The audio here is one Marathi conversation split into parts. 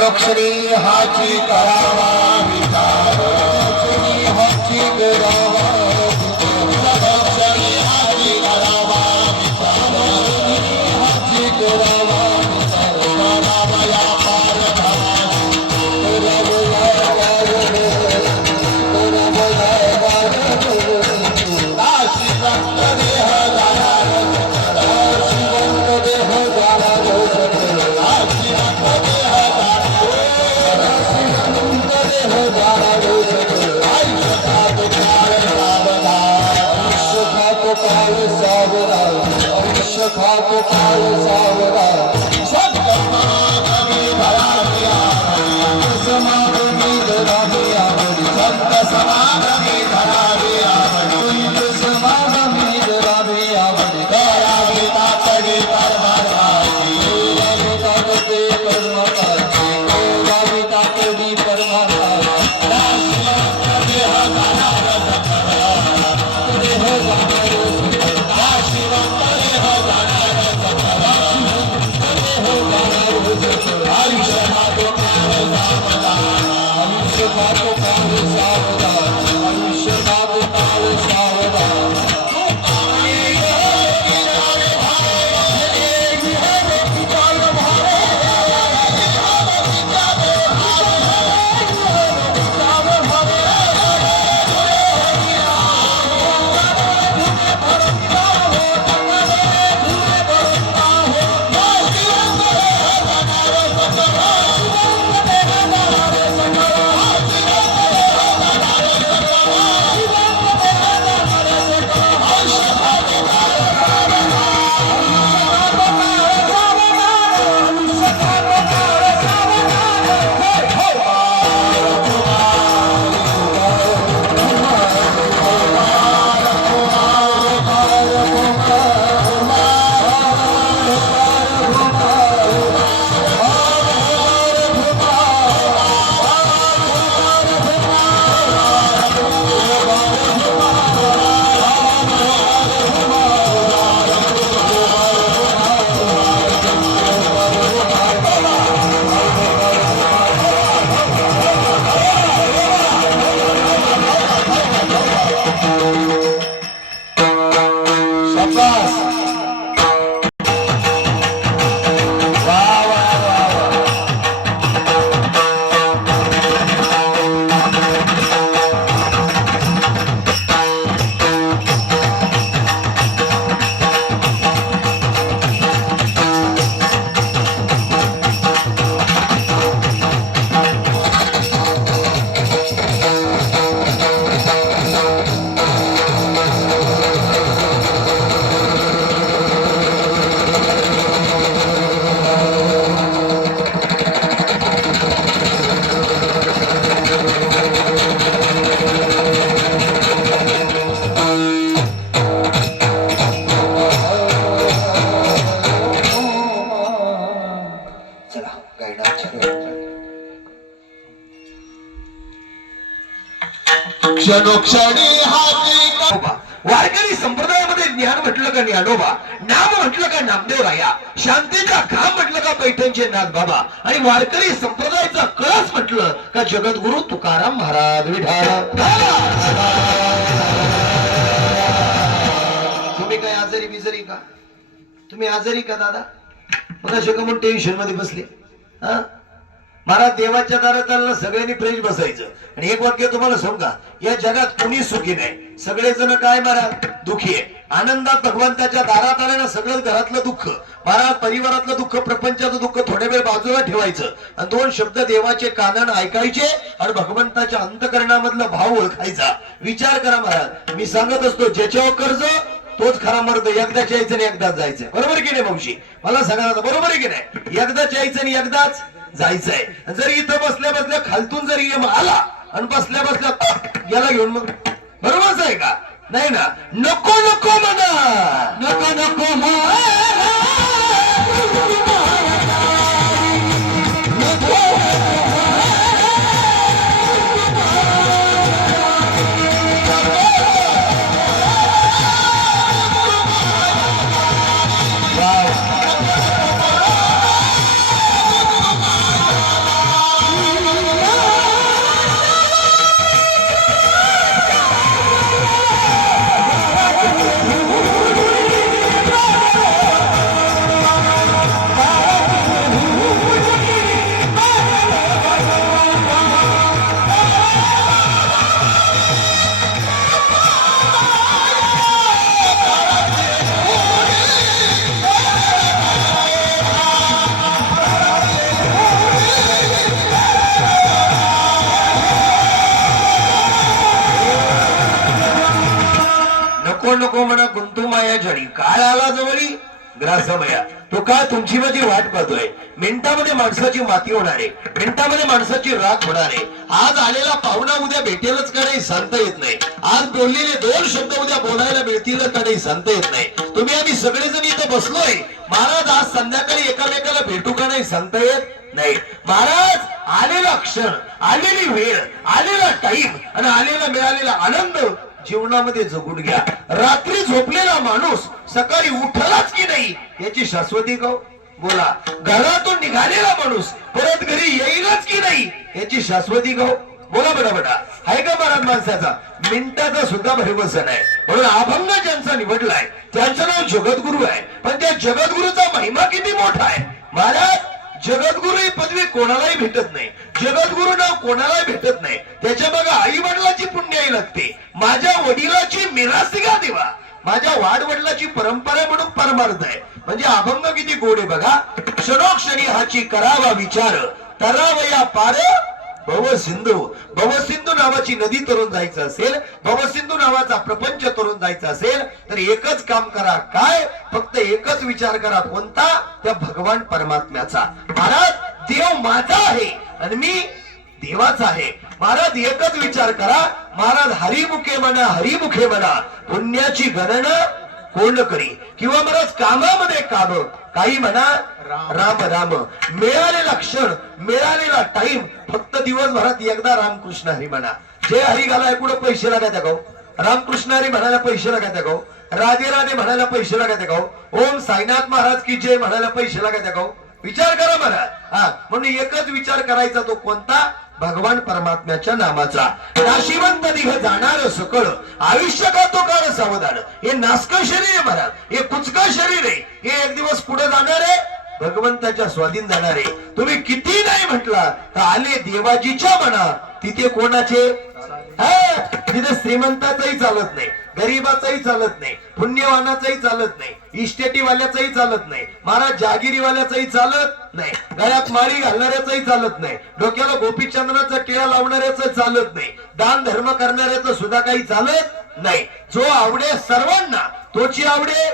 क्षणोक्षणी हाची करावा विचार हाची करावा क्षणोक्षणी हाची करावा विचार हाची करावा करावया पार खातो काळ सावरा समागमी धरावी आवडी समागमी धरावी आवडी संत समागमी धरावी आवडी समागमी धरावी आवडी करावी तातडी परमार्थाची करावी तातडी परमार्थाची करावी तातडी परमार्थाची देह जाणार देह क्षणोक्षणी हाती वारकरी संप्रदायामध्ये ज्ञान म्हटलं का ज्ञानोबा, नाम म्हटलं का नामदेव राया, शांतीचा घाम म्हटलं का पैठणचे नाथ बाबा, आणि वारकरी संप्रदायाचा कळस म्हटलं का जगद्गुरु तुकाराम महाराज विठाल. तुम्ही काय आजारी बिजारी का? तुम्ही आजारी का दादा? मला शकमून टेन्शन मध्ये बसले. महाराज देवाच्या दारात आलं सगळ्यांनी फ्रेश बसायचं. आणि एक वाक्य तुम्हाला सांगा, या जगात कोणी सुखी नाही, सगळेजण काय महाराज दुखी आहे. आनंदात भगवंताच्या दारात आले ना सगळं घरातलं दुःख महाराज, परिवारातलं दुःख, प्रपंचाचं दुःख थोड्या वेळ बाजूला ठेवायचं आणि दोन शब्द देवाचे कानानं ऐकायचे आणि भगवंताच्या अंतःकरणामधला भाव ओळखायचा. विचार करा महाराज, मी सांगत असतो ज्याच्यावर कर्ज तोच खरा मर्द. एकदाच यायचं आणि एकदाच जायचं. बरोबर की नाही मावशी? मला सांगा ना, बरोबर आहे की नाही? एकदाच यायचं आणि एकदाच जायचंय. जर इथं बसल्या बसल्या खालतून जर यम आला आणि बसल्या बसल्या याला घेऊन मग बरोबरच आहे का? नाही ना. नको नको म्हणा, नको नको म्हणा. वया जडी काळ आला जवळी ग्रासमया. तो काळ तुमची माझी वाट पाहतोय. मिनिटामध्ये माणसाची माती होणार आहे, मिनिटामध्ये माणसाची राख होणार आहे. आज आलेला पाहुणा उद्या भेटेलच का नाही सांगता येत नाही. आज बोललेले 2 शब्द उद्या बोलायला मिळतील का नाही सांगता येत नाही. तुम्ही आम्ही सगळेजण इथं बसलोय, महाराज आज संध्याकाळी एकामेकाला भेटू का नाही सांगता येत नाही. महाराज आलेला क्षण, आलेली वेळ, आलेला टाइम आणि आलेला मिळालेला आनंद जीवनामध्ये जगून घ्या. रात्री झोपलेला माणूस सकाळी उठलाच की नाही याची शाश्वती का? बोला. घरातून निघालेला माणूस परत घरी येईलच की नाही याची शाश्वती का? बोला बडा बडा. आहे का महाराज माणसाचा मिनिटाचा सुद्धा भरवसा नाही. म्हणून अभंग ज्यांचा निवडलाय त्यांचं नाव जगद्गुरु आहे. पण त्या जगद्गुरूचा महिमा किती मोठा आहे महाराज. जगद्गुरु ही पदवी कोणालाही भेटत नाही, जगद्गुरु नाव कोणालाही भेटत नाही. त्याच्या बघा आई वडिलाची पुण्याई लागते. माझ्या वडिलाची मिरासी का देवा, माझ्या वाडवडिलाची परंपरा म्हणून परमार्थ आहे. म्हणजे अभंग किती गोड आहे बघा. क्षणोक्षणी हाची करावा विचार, तरावया पार भवसिंधू. भवसिंधू नावाची नदी तरुण जायचं असेल, भवसिंधू नावाचा प्रपंच तरुण जायचा असेल तर एकच काम करा. काय? फक्त एकच विचार करा. कोणता? त्या भगवान परमात्म्याचा. महाराज देव माझा आहे आणि मी देवाचा आहे. महाराज एकच विचार करा. महाराज हरिमुखे म्हणा, हरिमुखे म्हणा, पुण्याची गणना कोण करी. किंवा महाराज कामामध्ये काम काही म्हणा, राम राम. मिळालेला क्षण, मिळालेला टाइम फक्त दिवसभरात एकदा रामकृष्ण हरी म्हणा. जे हरी घालाय पुढे पैसे लागायचा गाव, रामकृष्ण हरी म्हणायला पैसे लागायचा गाव, राधे राधे म्हणायला पैसे लागायचा गाव, ओम साईनाथ महाराज की जय म्हणायला पैसे लागायचा गाव. विचार करा महाराज. म्हणून एकच विचार करायचा. तो कोणता? भगवान परमात्म्याच्या नामाचा. नाशिवंत दिघ जाणार सकळ, आयुष्य का तो काळ सावधान. हे नासक शरीर आहे महाराज, हे कुचक शरीर आहे. हे एक दिवस पुढे जाणार आहे, भगवंताच्या स्वाधीन जाणार आहे. तुम्ही किती नाही म्हटला तर आले देवाजीच्या म्हणा तिथे कोणाचे? तिथे श्रीमंताचंही चालत नाही, गरीबाचाही चालत नाही, पुण्यवानाचाही चालत नाही, इस्टेटीवाल्याचाही चालत नाही, महाराज जहागिरीवाल्याचाही चालत नाही, गळ्यात माळी घालणाऱ्याचाही चालत नाही, डोक्याला गोपीचंदनाचा टिळा लावणाऱ्याचं चालत नाही, दान धर्म करणाऱ्याचं सुद्धा काही चालत नाही. जो आवडे सर्वांना तोची आवडे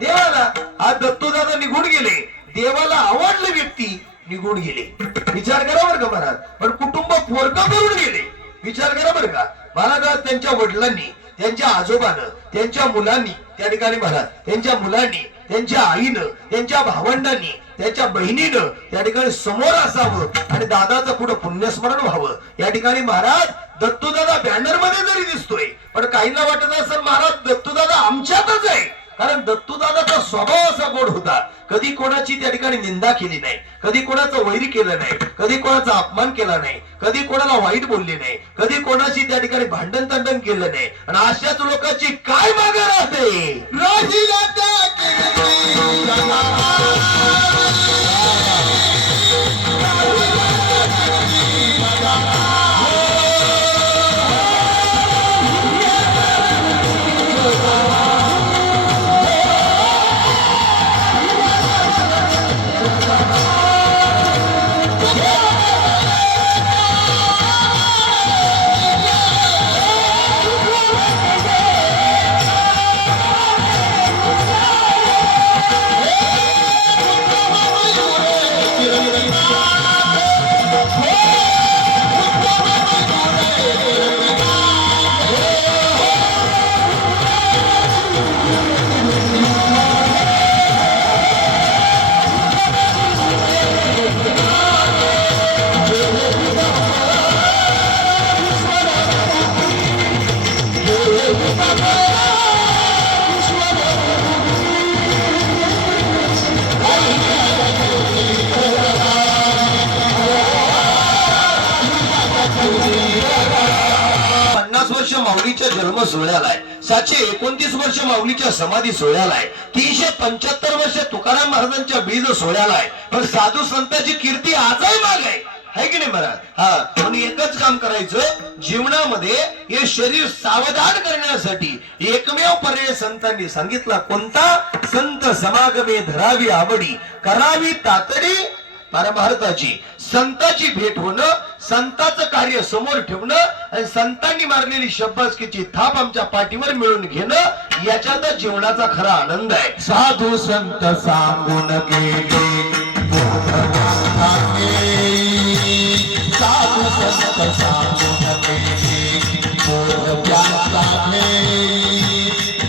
देवाला. आज दत्तूदादा निघून गेले, देवाला आवडले व्यक्ती निघून गेले. विचार करा बरं का महाराज. पण कुटुंब पोरकं करून गेले. विचार करा बरं का महाराज. त्यांच्या वडिलांनी, त्यांच्या आजोबानं, त्यांच्या मुलांनी त्या ठिकाणी महाराज, त्यांच्या मुलांनी, त्यांच्या आईनं, त्यांच्या भावंडांनी, त्यांच्या बहिणीनं त्या ठिकाणी समोर असावं आणि दादाचं पुढे पुण्यस्मरण व्हावं. या ठिकाणी महाराज दत्तूदादा बॅनर मध्ये जरी दिसतोय पण काहींना वाटत असेल महाराज दत्तूदादा आमच्यातच आहे. कारण दत्तूदादाचा स्वभाव असा गोड होता. कधी कोणाची त्या ठिकाणी निंदा केली नाही, कधी कोणाचं वैर केलं नाही, कधी कोणाचा अपमान केला नाही, कधी कोणाला वाईट बोलले नाही, कधी कोणाची त्या ठिकाणी भांडण तांडण केलं नाही. आणि अशाच लोकांची काय मागे राहते? माऊलीच्या जन्म सोहळ्याला आहे, 729 वर्ष माऊलीच्या समाधी सोहळ्याला आहे, 375 वर्ष तुकाराम महाराजांच्या बीज सोहळ्याला आहे. पण साधू संतांची कीर्ती आजही माग आहे की नाही महाराज. म्हणून एकच काम करायचं जीवनामध्ये हे शरीर सावधान करण्यासाठी एकमेव पर्याय संतांनी सांगितला. कोणता? संत समागमे धरावी आवडी, करावी तातडी परमार्थाची. संताची भेट होणं संतांचं कार्य समोर ठेवणं आणि संतांनी मारलेली शब्बासकीची थाप आमच्या पाठीवर मिळून घेणं याच्यातच जीवनाचा खरा आनंद आहे. साधू संत सांगून गेले साधू संत सांगून गेले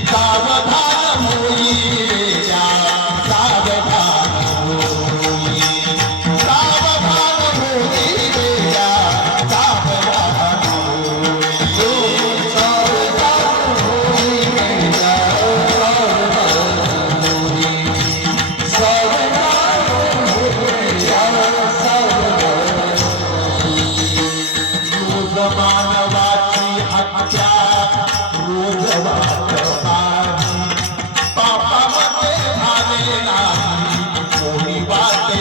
सावधान होई सावधान होई सावधान होई सावधान मानवाची हत्या रोज पापामध्ये झाले नाही कोणी वाटे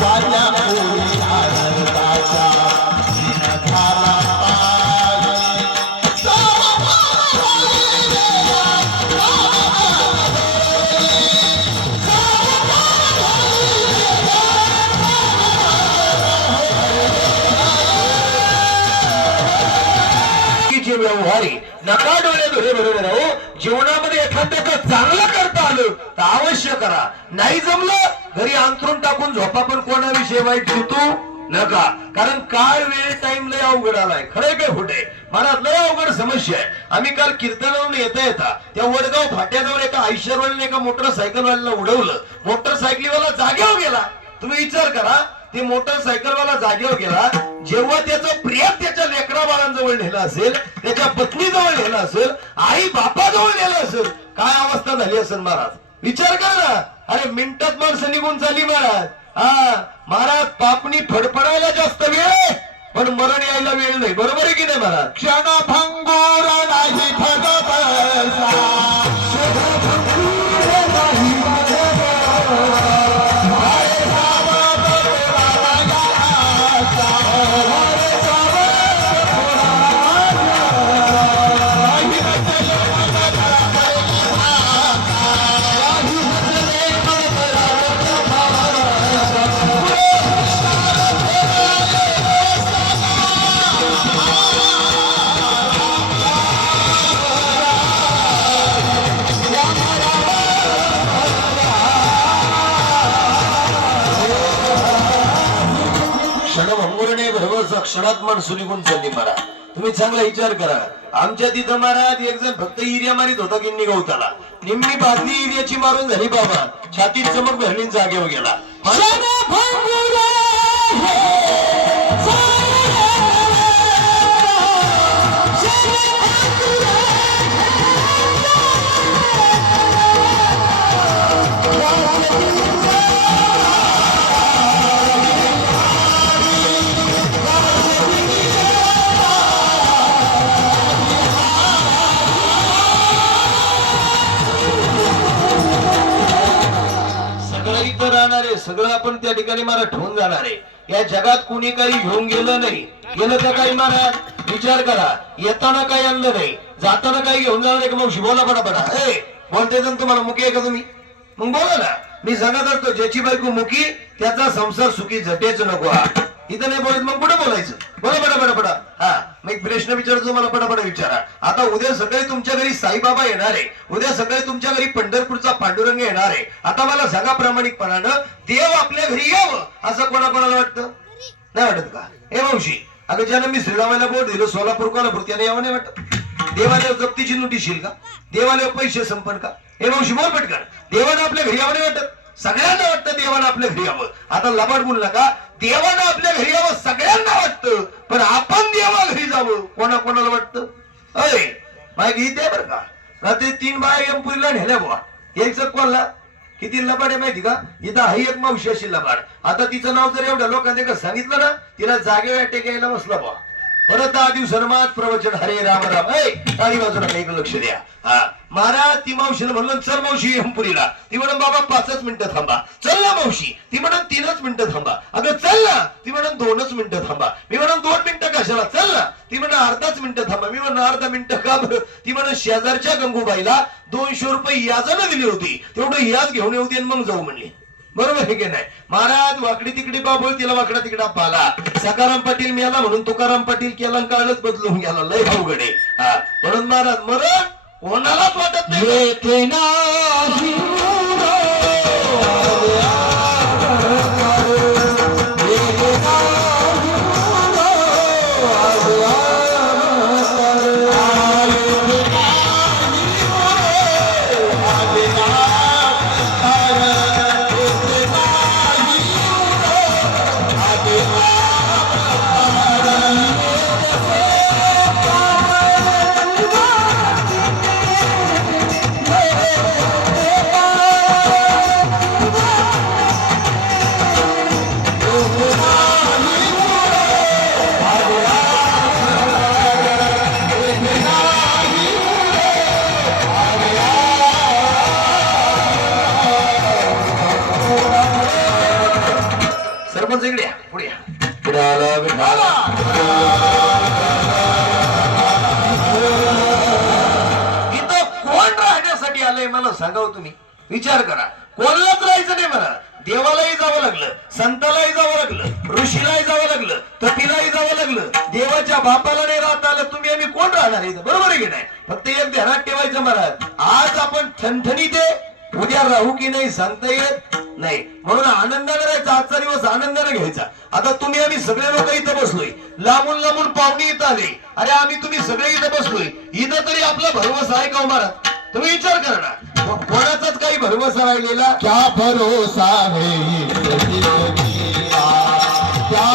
वाट्या कोणी आनंदाच्या झाला व्यवहारी नका डोळे धुरे बरोबर हो. जीवनामध्ये एखाद्याचं चांगलं करता आलं तर अवश्य करा. नाही जमलं घरी अंथरून टाकून झोपा, पण कोणाविषयी वाईट शिकू नका. कारण काळ वेळ टाइम लय अवघड आलाय. खरंय काय खोटे मला लय अवघड समस्या आहे. आम्ही काल कीर्तनावरून येता येता त्या वडगाव फाट्याजवळ एका आयशरवाल्याने एका मोटरसायकलवाल्याला उडवलं. मोटरसायकलीवाला जागेवर गेला. तुम्ही विचार करा, ते मोटरसायकलवाला जागेवर गेला. जेव्हा त्याचं प्रेम त्याच्या लेकरा बाळांजवळ नेलं असेल, त्याच्या पत्नीजवळ नेलं असेल, आई बापाजवळ नेलं असेल, काय अवस्था झाली असेल महाराज. विचार करा ना. अरे मिनिटात माणसं निघून चालली महाराज. हा महाराज, पापणी फडफडायला जास्त वेळ आहे, पण मरण यायला वेळ नाही. बरोबर आहे की नाही महाराज. क्षणभंगूर नाही क्षणभंगुरने बरोबर क्षणात माणसं निघून चालली महाराज. तुम्ही चांगला विचार करा. आमच्या तिथं महाराज एक जण फक्त इरिया मारित होता की निघवताला निम्मी बादली इरियाची मारून झाली बाबा. छातीत चमक भरली जागेवर गेला. सगळं आपण त्या ठिकाणी मला ठेवून जाणार आहे. या जगात कुणी काही घेऊन गेलं नाही. गेलं तर काही महाराज विचार करा. येताना काही आणलं नाही, जाताना काही घेऊन जाणार आहे का मावशी? बोला पटापटा. बोलते तर तुम्हाला मुकी आहे का तुम्ही? मग बोला ना. मी सांगत असतो ज्याची बायको मुकी त्याचा संसार सुखी झटेच नको. इथं नाही बोलत मग कुठे बोलायचं? बोला पटापटा. हा मग एक प्रश्न विचारतो तुम्हाला, पटापटा विचारा. आता उद्या सकाळी तुमच्या घरी साईबाबा येणार आहे. उद्या सकाळी तुमच्या घरी पंढरपूरचा पांडुरंग येणार आहे. आता मला सांगा प्रामाणिकपणानं, देव आपल्या घरी यावं असं कोणाकोणाला वाटतं? नाही वाटत का? हे मावशी, अगं ज्यानं मी श्रीरामाला बोट दिलं सोलापूर कोल्हापूर त्याने यावं नाही वाटत? देवालयावर जप्तीची नोटीस येईल का? देवालयावर पैसे संपन का? हे मावशी बोल पटकन. देवानं आपल्या घरी यावं नाही वाटत? सगळ्यांना वाटतं देवानं आपल्या घरी यावं. आता लबाड बोलला का? देवानं आपल्या घरी यावं सगळ्यांना वाटतं, पण आपण देवा घरी जावं कोणाकोणाला वाटतं? अरे माहिती इथे बरं का, रात्री 3 बाया एमपुरीला नेल्या बुवा. यायचं कोणला? किती लबाड आहे माहिती का? इथं आहे एक मावशी अशी लबाड. आता तिचं नाव जर एवढ्या लोकांनी सांगितलं ना, तिला जागे वाटे घ्यायला बसला बुवा. परत 10 दिवसांमात प्रवचन हरे राम राम. टाळी बाजूला एक लक्ष द्या. हा महाराज, ती मावशीला म्हणलं चल मावशी एमपुरीला. ती म्हणून बाबा 5च मिनिटं थांबा. चल ना मावशी. ती म्हणून 3च मिनिटं थांबा. अगं चल ना. ती म्हणून 2च मिनिटं थांबा. मी म्हणून 2 मिनिटं कशाला? चल ना. ती म्हणून अर्धाच मिनिटं थांबा. मी म्हणून अर्धा मिनिटं का बरं? ती म्हणून शेजारच्या गंगूबाईला 200 रुपये याजानं दिली होती, तेवढं याज घेऊन येऊ दे मग जाऊ म्हणली. बरोबर आहे की नाही? महाराज वाकडी तिकडी बाबूळ तिला वाकडा तिकडा पाला. सकाराम पाटील मिळाला म्हणून तुकाराम पाटील केला आणि काळच बदलून गेला. लय अवघड आहे. हा म्हणून महाराज मरण कोणालाच वाटत नाही. येते नाही सरपंच इकडे या, पुढे या. इथं कोण राहण्यासाठी आलंय मला सांगावं तुम्ही. विचार करा. कोणालाच राहायचं नाही मला. देवालाही जावं लागलं, संतालाही जावं लागलं, ऋषीलाही जावं लागलं, तपीलाही जावं लागलं, देवाच्या बापाला नाही राहता आलं. तुम्ही आम्ही कोण राहणार इथं? बरोबर आहे की नाही? फक्त एक ध्यानात ठेवायचं महाराज, आज आपण ठणठणीत आहे, उद्या राहू की नाही सांगता येत नाही. म्हणून आनंदाने राहायचा. आजचा दिवस आनंदाने घ्यायचा. आता तुम्ही आम्ही सगळे लोक इथं बसलोय, लांबून लांबून पाहुणे इथं आले. अरे आम्ही तुम्ही सगळे इथं बसलोय, इथं तरी आपला भरवसा आहे का हो महाराज? तुम्ही विचार करा ना. कोणाचाच काही भरवसा राहिलेला क्या भरोसा है क्या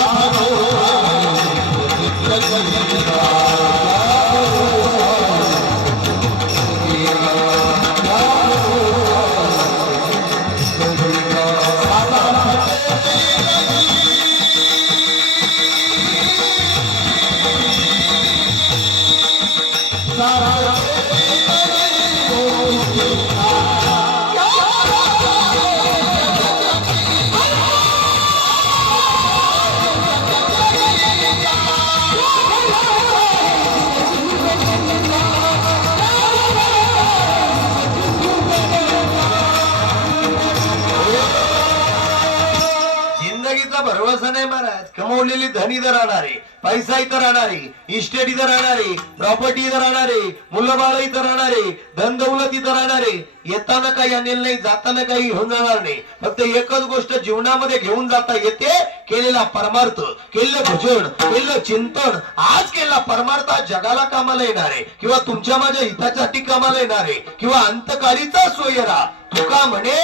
जिंदगीचा भरवसा नाही महाराज. कमवलेली धन इथं राहणारे, पैसा इथं राहणारे, इस्टेट इथं राहणारे, प्रॉपर्टी इथं राहणारे, मुलं बाळ इथं राहणारे, धन दौलत इथं राहणारे. येताना काही आणेल नाही, जाताना काही घेऊन जाणार नाही. फक्त एकच गोष्ट जीवनामध्ये घेऊन जाता येते, केलेला परमार्थ, केलेलं भजन, केलेलं चिंतन. आज केलेला परमार्थ आज जगाला कामाला येणार आहे, किंवा तुमच्या माझ्या हितासाठी कामाला येणार आहे, किंवा अंतकालीचा सोयरा. तुका म्हणे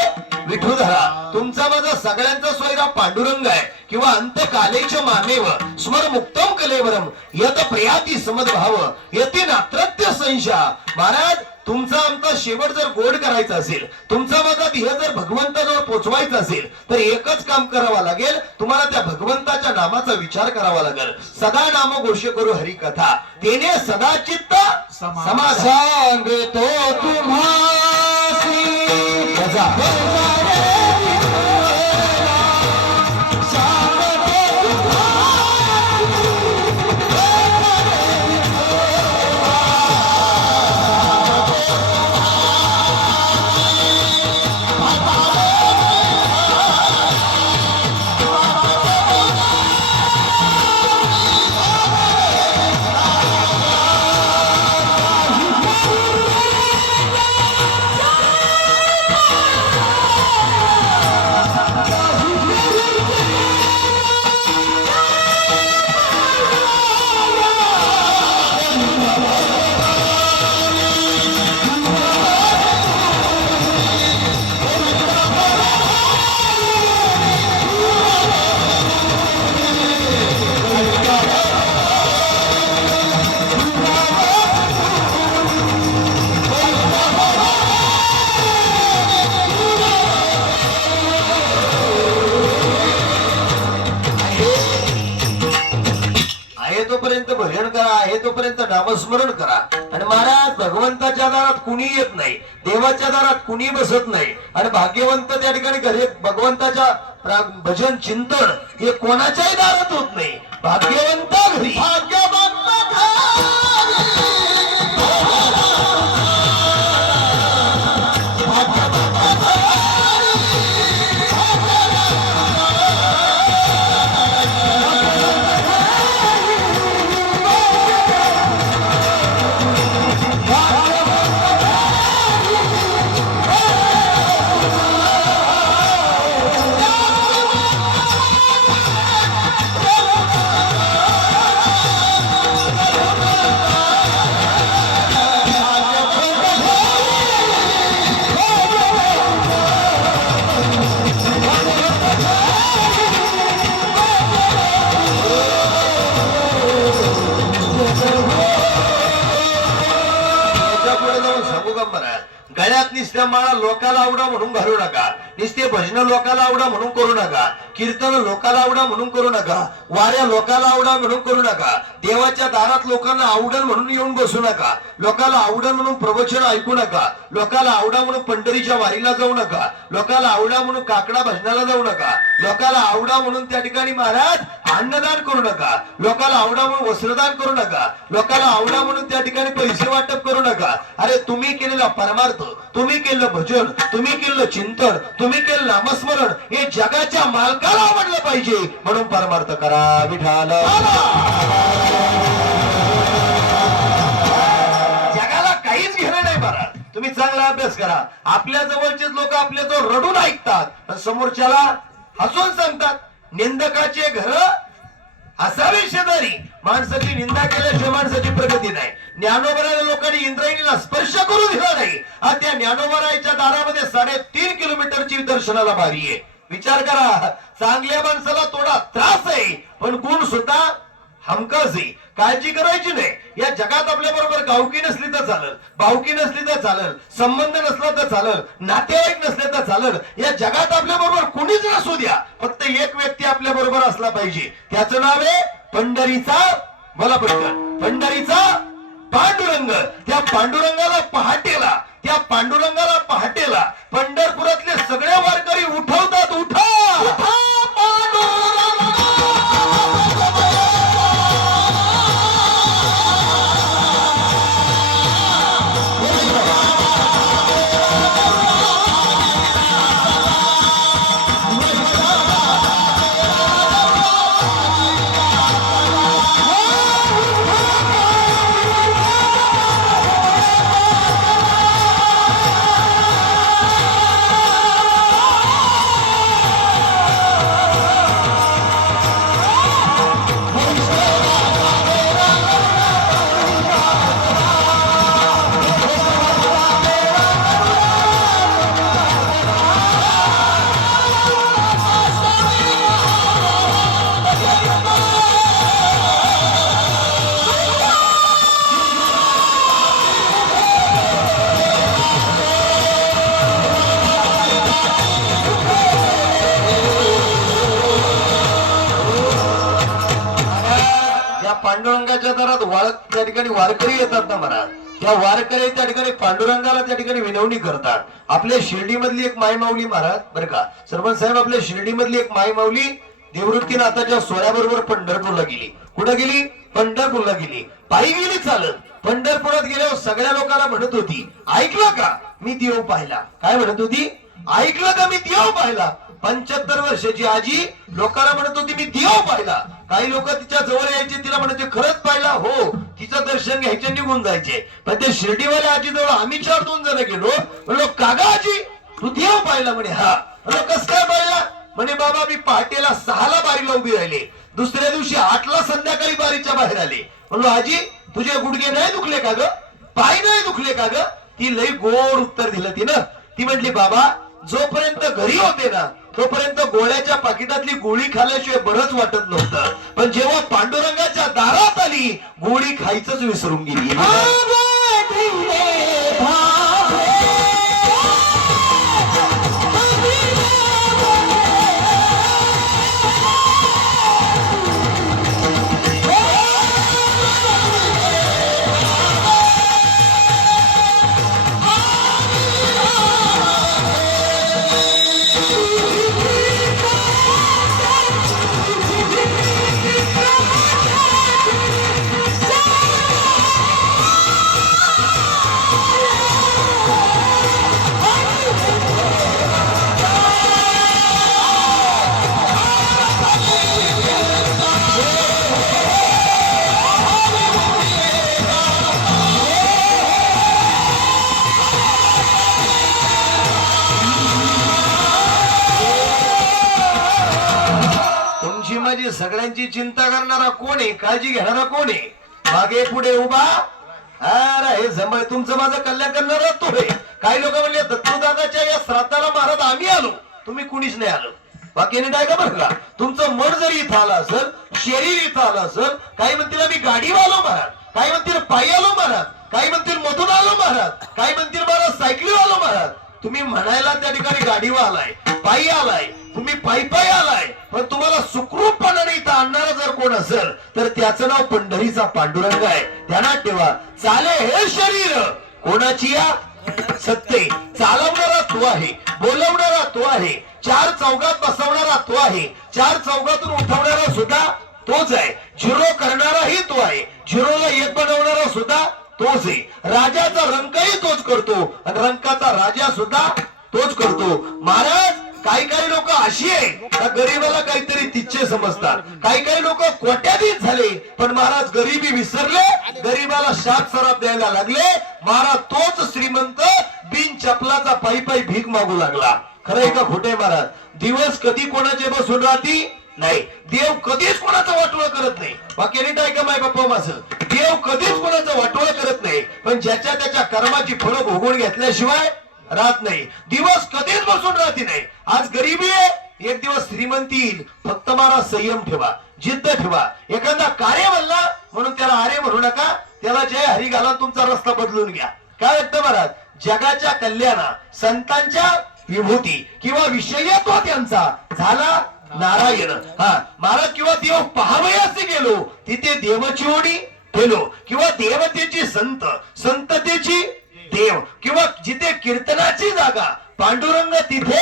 विठुधरा, तुमचा माझा सगळ्यांचा सोयरा पांडुरंग आहे, किंवा अंतकालेच मामेव स्मर मुक्तम कलेवरम यत प्रयाती समद्भाव यते नात्रत्य संशा. महाराज तुमचा आमचा शेवट जर गोड करायचा असेल, तुमचा माझा ध्येय जर भगवंताजवळ पोहोचवायचा असेल, तर एकच काम करावं लागेल. तुम्हाला त्या भगवंताच्या नामाचा विचार करावा लागेल. सदा नाम घोष करू हरी कथा, तेने सदा चित्त समाधान. सांगतो तुम्हासी तोपर्यंत भजन करा, आहे तोपर्यंत नामस्मरण करा. आणि महाराज भगवंताच्या दारात कुणी येत नाही, देवाच्या दारात कुणी बसत नाही. आणि भाग्यवंत त्या ठिकाणी घरी भगवंताच्या भजन चिंतन हे कोणाच्याही दारात होत नाही. भाग्यवंत घरी, भाग्यवंत घरी. गळ्यात निस्त्या माळा लोकाला आवडा म्हणून घालू नका, निस्ते भजन लोकाला आवडा म्हणून करू नका, कीर्तन लोकाला आवडा म्हणून करू नका, वाऱ्या लोकाला आवडा म्हणून करू नका, देवाच्या दारात लोकांना आवडण म्हणून येऊन बसू नका, लोकाला आवडण म्हणून प्रवचन ऐकू नका, लोकाला आवडा म्हणून पंढरीच्या वारीला जाऊ नका, लोकाला आवडा म्हणून काकडा भजनाला जाऊ नका, लोकाला आवडा म्हणून त्या ठिकाणी महाराज अन्नदान करू नका, लोकाला आवडा म्हणून वस्त्रदान करू नका, लोकाला आवडा म्हणून त्या ठिकाणी पैसे वाटप करू नका. अरे तुम्ही केलेला परमार्थ, तुम्ही केलेलं भजन, तुम्ही केलेलं चिंतन, तुम्ही केलेलं नामस्मरण हे जगाच्या मालकाला आवडलं पाहिजे म्हणून परमार्थ करा. विठाल जगाला काहीच घेणं नाही महाराज. तुम्ही चांगला अभ्यास करा. आपल्या जवळचेच लोक आपल्या जवळ रडून ऐकतात, पण समोरच्याला हसून सांगतात. निंदकाचे घर असावे शेजारी, माणसाची निंदा केल्याशिवाय माणसाची प्रगती नाही. ज्ञानोबराच्या लोकांनी इंद्रायणीला स्पर्श करू दिला नाही. त्या ज्ञानोबराच्या दारामध्ये 3.5 किलोमीटरची दर्शनाला बारी आहे. विचार करा, चांगल्या माणसाला थोडा त्रास आहे, पण गुण सुद्धा हमखास आहे. काळजी करायची नाही. या जगात आपल्या बरोबर गावकी नसली तर चालेल, भावकी नसली तर चालेल, संबंध नसला तर चालेल, नातेवाईक नसले तर चालेल. या जगात आपल्या बरोबर कुणीच नसू द्या, फक्त एक व्यक्ती आपल्या बरोबर असला पाहिजे. त्याचं नाव आहे पंढरीचा, मला पटकन, पंढरीचा पांडुरंग. त्या पांडुरंगाला पहाटेला पंढरपुरातले सगळे वारकरी उठवतात. उठा पांडुरंगाच्या दारात त्या ठिकाणी वारकरी येतात ना महाराज. त्या वारकरी त्या ठिकाणी पांडुरंगाला त्या ठिकाणी विनवणी करतात. आपल्या शिर्डीमधली एक मायमाऊली महाराज बरं का सरपंच साहेब, आपल्या शिर्डीमधली एक मायमाऊली देवृत्तीनाथाच्या सोहळ्याबरोबर पंढरपूरला गेली. कुठं गेली? पंढरपूरला गेली. पायी गेली चालत. पंढरपुरात गेल्यावर सगळ्या लोकांना म्हणत होती, ऐकलं का मी देव पाहिला. काय म्हणत होती? ऐकलं का मी देव पाहिला. 75 वर्षाची आजी लोकांना म्हणत होती मी देव पाहिला. काही लोक तिच्या जवळ यायचे, तिला म्हणायचे खरंच पाहिला? हो. तिचं दर्शन घ्यायचे, निघून जायचे. पण त्या शिर्डीवाल्या आजी जवळ आम्ही 4-2 जण गेलो. म्हणलो कागा आजी तू देव पाहिला? म्हणे हा. म्हणलो कस काय पाहिला? म्हणे बाबा मी पहाटेला 6ला बारीला उभी राहिले, दुसऱ्या दिवशी 8ला संध्याकाळी बारीच्या बाहेर आले. म्हणलो आजी तुझे गुडघे नाही दुखले का ग, पाय नाही दुखले का ग? ती लई गोड उत्तर दिलं तिनं. ती म्हटली बाबा जोपर्यंत घरी होते ना तोपर्यंत गोळ्याच्या पाकिटातली गोळी खाल्ल्याशिवाय बरंच वाटत नव्हतं, पण जेव्हा पांडुरंगाच्या दारात आली गोळी खायचंच विसरून गेली. सगळ्यांची चिंता करणारा कोण आहे, काळजी घेणारा कोण आहे? मागे पुढे उभा अरे हे जमय तुमचं माझं कल्याण करणारा तो आहे. काही लोक म्हणले दत्तदादाच्या या श्राद्धाला महाराज आम्ही आलो, तुम्ही कुणीच नाही आलो. बाकी नाही का बरं का? तुमचं मन जरी इथं आलं असेल, शरीर इथं आलं असेल, काही म्हणतील आम्ही गाडीवर आलो महाराज, काही म्हणतील पायी आलो महाराज, काही म्हणतील मधून आलो महाराज, काही म्हणतील महाराज सायकलीवर आलो महाराज. तुम्ही म्हणायला त्या ठिकाणी गाडीवर आलाय, पायी आलाय, तुम्ही पायी पायी आलाय, पण तुम्हाला सुखरूपपणाने इथं आणणारा जर कोण असेल तर त्याचं नाव पंढरीचा पांडुरंग आहे. ध्यानात ठेवा. चाले हे शरीर कोणाची या सत्य, चालवणारा तो आहे, बोलवणारा तो आहे, चार चौघात बसवणारा तो आहे, चार चौघातून उठवणारा सुद्धा तोच आहे, झिरो करणाराही तो आहे, झिरोला एक बनवणारा सुद्धा तोच आहे. राजाचा रंकही तोच करतो आणि रंकाचा राजा सुद्धा तोच करतो. महाराज काही काही लोक अशी आहे का गरीबाला काहीतरी तिच्छे समजतात, काही काही लोक कोट्याधीश झाले पण महाराज गरिबी विसरले, गरीबाला शाप सराप द्यायला लागले. महाराज तोच श्रीमंत बिन चपलाचा पायी पायी भीक मागू लागला. खरंय का खोटे महाराज? दिवस कधी कोणाचे बसून राहती नाही, देव कधीच कोणाचं वाटोळ करत नाही. बाकी नीट ऐका माय बाप्पा माझं, देव कधीच कोणाचं वाटोळ करत नाही, पण ज्याच्या त्याच्या कर्माची फळं भोगून घेतल्याशिवाय राहत नाही. दिवस कधीच बसून राहते नाही. आज गरिबी आहे, एक दिवस श्रीमंती येईल. फक्त महाराज संयम ठेवा, जिद्द ठेवा. एखादा कार्य म्हणला म्हणून त्याला आरे म्हणू नका, त्याला जय हरी घाला, तुमचा रस्ता बदलून घ्या. काय वाटतं महाराज? जगाच्या कल्याणा संतांच्या विभूती किंवा विषयत्व त्यांचा झाला नारायण. हा महाराज किंवा देव पहावयाचे गेलो तिथे देवाची ओढी गेलो, किंवा देवतेची संत, संततेची देव, किंवा जिथे कीर्तनाची जागा पांडुरंग तिथे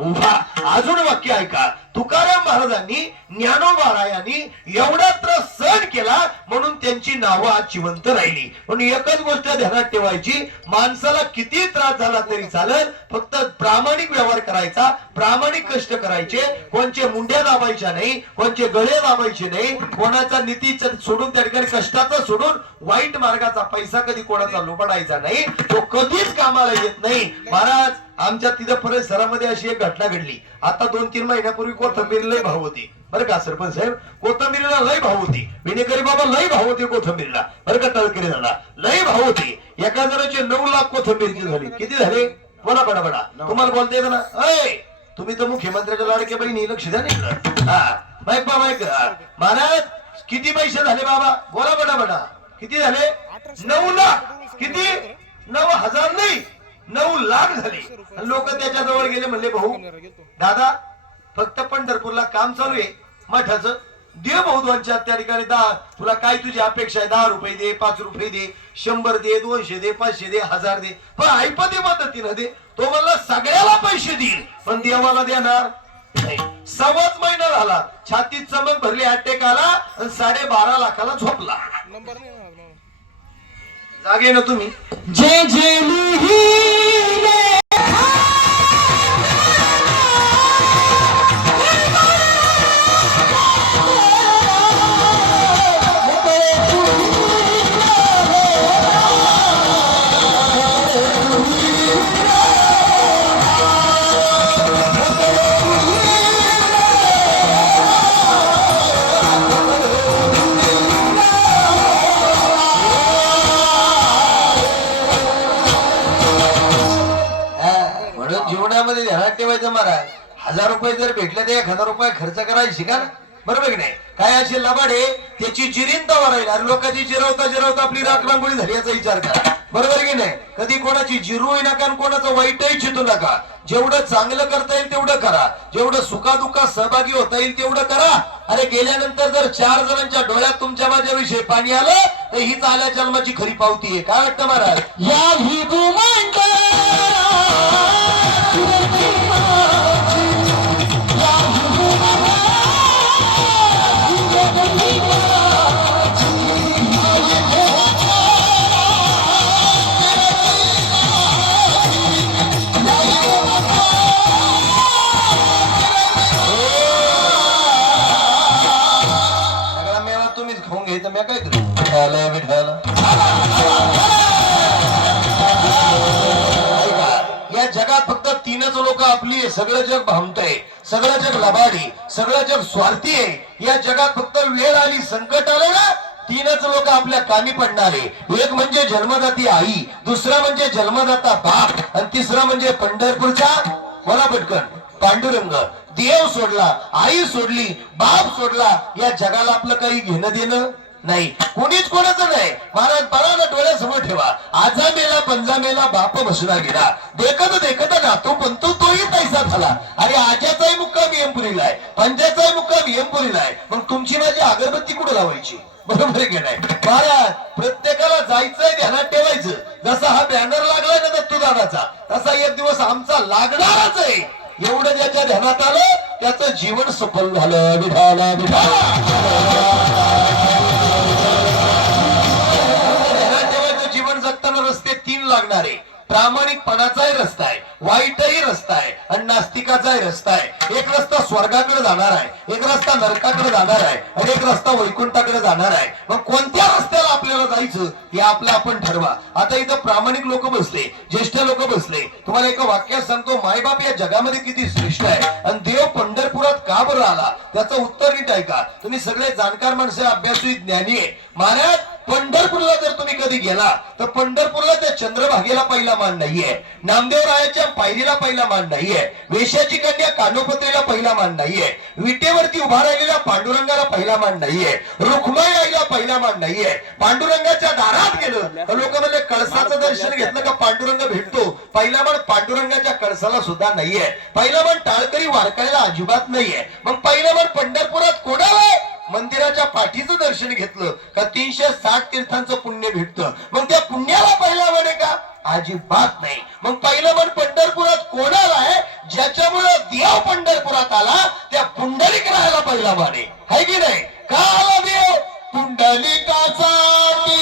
उभा. अजून वाक्य ऐका. तुकाराम महाराजांनी ज्ञानोबारायांनी एवढा त्रास सहन केला म्हणून त्यांची नावं आज जिवंत राहिली. पण एकच गोष्ट ध्यानात ठेवायची, माणसाला किती त्रास झाला तरी चालेल, फक्त प्रामाणिक व्यवहार करायचा, प्रामाणिक कष्ट करायचे, कोणचे मुंड्या दाबायच्या नाही, कोणचे गळे दाबायचे नाही, कोणाचा नीती सोडून त्या ठिकाणी कष्टाचा सोडून वाईट मार्गाचा पैसा कधी कोणाचा लोबाडायचा नाही, तो कधीच कामाला येत नाही. महाराज आमच्या तिथं परिसरामध्ये अशी एक घटना घडली. आता 2-3 महिन्यापूर्वी कोथंबीर लय भाव होती बरं का सरपंच साहेब, कोथंबीरीला लय भाव होती. विनेकरी बाबा लय भाव होते कोथंबीरीला बरं का, तळकरी झाला लय भाव होती. एका जणाचे 9 लाख कोथंबीरची झाली. किती झाले? बोला बडा बडा, तुम्हाला बोलता येतं ना? अय तुम्ही तर मुख्यमंत्र्याच्या लाडक्या बहिणी लक्ष द्या नाही. हा माहित बा माहित. महाराज किती पैसे झाले बाबा? बोला बडा बडा. किती झाले? 9 लाख. किती? 9,000 नाही, 9 लाख झाले. लोक त्याच्या जवळ गेले, म्हणले भाऊ दादा फक्त पंढरपूरला काम चालू आहे मठाचं, दे भाऊ 2-4 त्या ठिकाणी 10. तुला काय तुझी अपेक्षा आहे? 10 रुपये दे, 5 रुपये दे, 100 दे, 200 दे, 500 दे, 1000 दे, पण ऐपती मदतीनं दे. तो म्हणला सगळ्याला पैसे देईल पण देवाला देणार नाही. 1.25 महिना झाला, छातीत चमक भरली, अटॅक आला आणि 12.5 लाखाला झोपला. जागे ना तुम्ही? जय जय लिहिले जीवनामध्ये ध्यानात ठेवायचं महाराज. 1000 रुपये जर भेटले तर 1000 रुपये खर्च करायला शिका ना, बरोबर की नाही? काय असे लबाडे त्याची जिरींता राहील. अरे लोकांची जिरवता जिरवता आपली राख रांगोळी झाली याचा विचार करा, बरोबर की नाही? कधी कोणाची जिरवू नका आणि कोणाचं वाईटही चितू नका. जेवढं चांगलं करता येईल तेवढं करा, जेवढं सुखादुःखात सहभागी होता येईल तेवढं करा. अरे गेल्यानंतर जर 4 जणांच्या डोळ्यात तुमच्या माझ्याविषयी पाणी आलं तर हीच आल्या जन्माची खरी पावती आहे. काय वाटतं महाराज? या हिंदू सगळा मेवा तुम्हीच खाऊन घ्यायचं, मी काय करू? खायला मिठायला या जगात फक्त 3च लोक आपली आहे. सगळं जग भामतय, सगळं जग लबाडी, सगळं जग स्वार्थी आहे. या जगात फक्त वेळ आली, संकट आले ना, 3च लोक आपल्या कामी पडणारे. एक म्हणजे जन्मदाती आई, दुसरा म्हणजे जन्मदाता बाप आणि तिसरा म्हणजे पंढरपूरचा बोला पटकन पांडुरंग. देव सोडला, आई सोडली, बाप सोडला, या जगाला आपलं काही घेणं देणं नाही, कोणीच कोणाचं नाही. महाराज बाळाला डोळ्यासमोर ठेवा. आजा मेला पंजा मेला बाप बसला गेला, देखत देखत नातू बनतो तोही तैसा झाला. अरे आज्याचाही मुक्काम एमपुरीला आहे, पंजाचाही मुक्काम एमपुरीला आहे. मग तुमची माझी अगरबत्ती कुठे लावायची? बरोबर आहे की नाही? महाराज प्रत्येकाला जायचंय, ध्यानात ठेवायचं. जसा हा बॅनर लागलाय ना दत्तूदादाचा, तसा एक दिवस आमचा लागणारच आहे. एवढं ज्याच्या ध्यानात आलं त्याचं जीवन सफल झालं. विठाला विठाला ध्यानात ठेवायचं. जीवन जगताना रस्ते 3 लागणारे. प्रामाणिकपणाचाही रस्ता आहे, वाईटही रस्ता आहे आणि नास्तिकाचाही रस्ता आहे. एक रस्ता स्वर्गाकडे जाणार आहे, एक रस्ता नरकाकडे जाणार आहे आणि एक रस्ता वैकुंठाकडे जाणार आहे. मग कोणत्या रस्त्याला आपल्याला जायचं हे आपलं आपण ठरवा. आता इथं प्रामाणिक लोक बसले, ज्येष्ठ लोक बसले. तुम्हाला एका वाक्यात सांगतो, मायबाप या जगामध्ये किती श्रेष्ठ आहे आणि देव पंढरपुरात का बरं आला त्याचं उत्तर नीट ऐका. तुम्ही सगळे जाणकार माणसं, अभ्यासू, ज्ञानी आहे. महाराज पंढरपूरला जर तुम्ही कधी गेला तर पंढरपूरला त्या चंद्रभागेला पहिला मान नाहीये, नामदेवरायाच्या पायरीला पहिला मान नाहीये, वेश्याची कन्या कानोपत्रीला पहिला मान नाहीये, विटेवरती उभा राहिलेल्या पांडुरंगाला पहिला मान नाहीये, रुक्माई आईला पहिला मान नाहीये. पांडुरंगाच्या दारात गेलं तर लोक म्हणले कळसाचं दर्शन घेतलं का पांडुरंग भेटतो. पहिला मान पांडुरंगाच्या कळसाला सुद्धा नाहीये. पहिला मान टाळकरी वारकऱ्याला अजिबात नाहीये. मग पहिला मान पंढरपुरात कोणाला? मंदिराच्या पाठीचं दर्शन घेतलं का 360 तीर्थांचं पुण्य भेटतं. मग त्या पुण्याला पहिला म्हणे का? अजिबात नाही. मग पहिलं मन पंढरपुरात कोणाला आहे? ज्याच्यामुळे देव पंढरपुरात आला त्या पुंडलिक राहायला पहिला माने आहे की नाही? का आला देव? पुंडलिकासाठी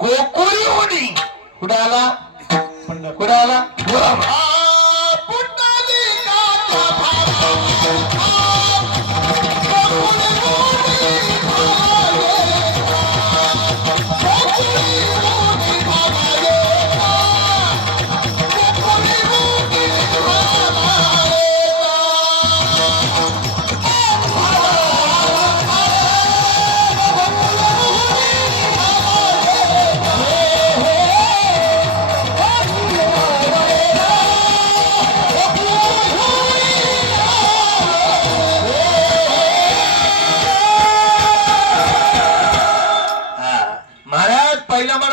गोकुळी होणी कुणाला कुणाला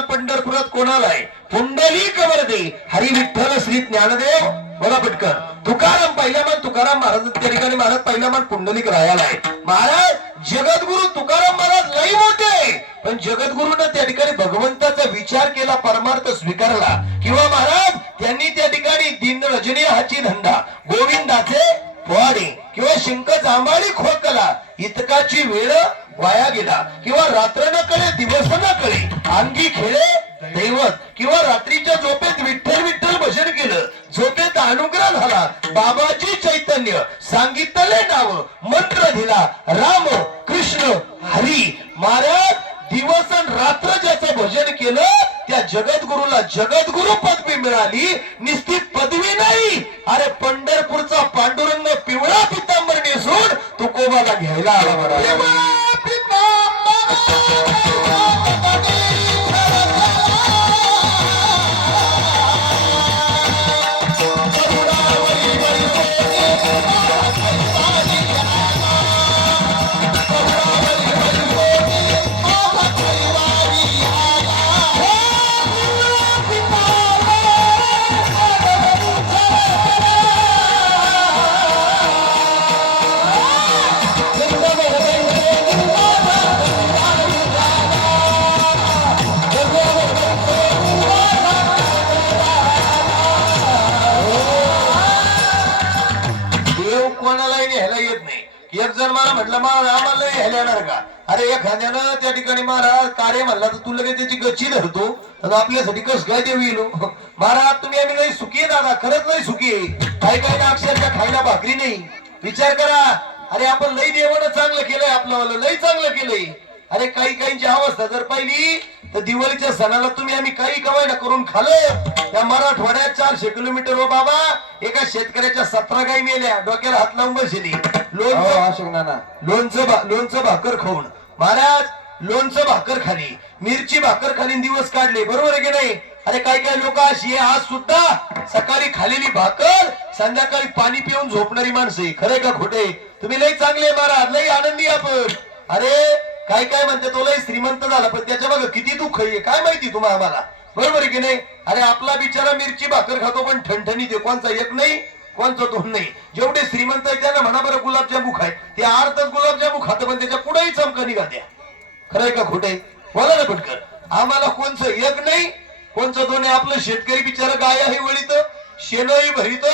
पंढरपुरात कोणाला आहे? पुंडलिक वरदे हरी विठ्ठल श्री ज्ञानदेव. बोला पटकन. तुकाराम पहिला मान तुकाराम महाराज त्या ठिकाणी. महाराज पहिला मान पुंडलिक राहायला आहे. महाराज जगद्गुरु तुकाराम महाराज लई मोठे, पण जगद्गुरूने त्या ठिकाणी भगवंताचा विचार केला, परमार्थ स्वीकारला. किंवा महाराज त्यांनी त्या ठिकाणी दिन रजनी हाची धंदा, गोविंदाचे पोवाडे किंवा शिंक जांभाळी खोकला, इतकाची वेळ वाया गेला. किंवा रात्र न कळे दिवस न कळे, अंगी खेळे दैवत. किंवा रात्रीच्या झोपेत विठ्ठल विठ्ठल भजन केलं, झोपेत अनुग्रह झाला, बाबाजी चैतन्य सांगितले नाव, मंत्र दिला राम कृष्ण हरी. महाराज दिवस आणि रात्र ज्याचं भजन केलं त्या जगद्गुरूला जगद्गुरु पदवी मिळाली. निश्चित पदवी नाही, अरे पंढरपूरचा पांडुरंग पिवळा पितांबर नेसून तुकोबाला घ्यायला आला. बरं एक जण मला म्हटलं मला रामाला घ्यायला येणार का? अरे एखाद्यानं त्या ठिकाणी महाराज कार्य म्हणला तर तू लगेच त्याची गच्ची धरतो तर आपल्यासाठी कस काय देव येईल महाराज तुम्ही आम्ही नाही सुखी आहे दादा, खरंच नाही सुखी आहे. काही काही अक्षरशः खायला भाकरी नाही. विचार करा, अरे आपण लई देवानं चांगलं केलंय, आपलं लई चांगलं केलंय. अरे काही काहींची अवस्था जर पाहिली तर दिवाळीच्या सणाला तुम्ही आम्ही काही कवायना करून खाल्लं. त्या मराठवाड्यात 400 किलोमीटर हो बाबा, एका शेतकऱ्याच्या 17 गाई मेल्या, डोक्याला हात लावून बसली. लोणचं भाकर खाऊन महाराज, लोणचं भाकर खाली, मिरची भाकर खाली दिवस काढले, बरोबर आहे की नाही. अरे काही काही लोक अशी आहे, आज सुद्धा सकाळी खालेली भाकर संध्याकाळी पाणी पिऊन झोपणारी माणसं. खरंय का खोटे? तुम्ही लई चांगले महाराज, लई आनंदी आपण. अरे काय काय म्हणते तो लई श्रीमंत झाला, पण त्याच्या बघा किती दुःख आहे काय माहिती तुम्हाला आम्हाला, बरोबर आहे की नाही. अरे आपला बिचारा मिरची भाकर खातो पण ठणठणीत आहे, कोणचा एक नाही कोणचा दोन नाही. जेवढे श्रीमंत आहे त्यांना म्हणा बरं गुलाबजामू खाय, ते अर्धच गुलाबजामू खातं पण त्याच्या पुढेही चमका निघात्या. खरंय का खोटे? बोला ना पटकन. आम्हाला कोणचं एक नाही कोणचं दोन आहे. आपलं शेतकरी बिचारा गायाही वळीत, शेणही भरीत,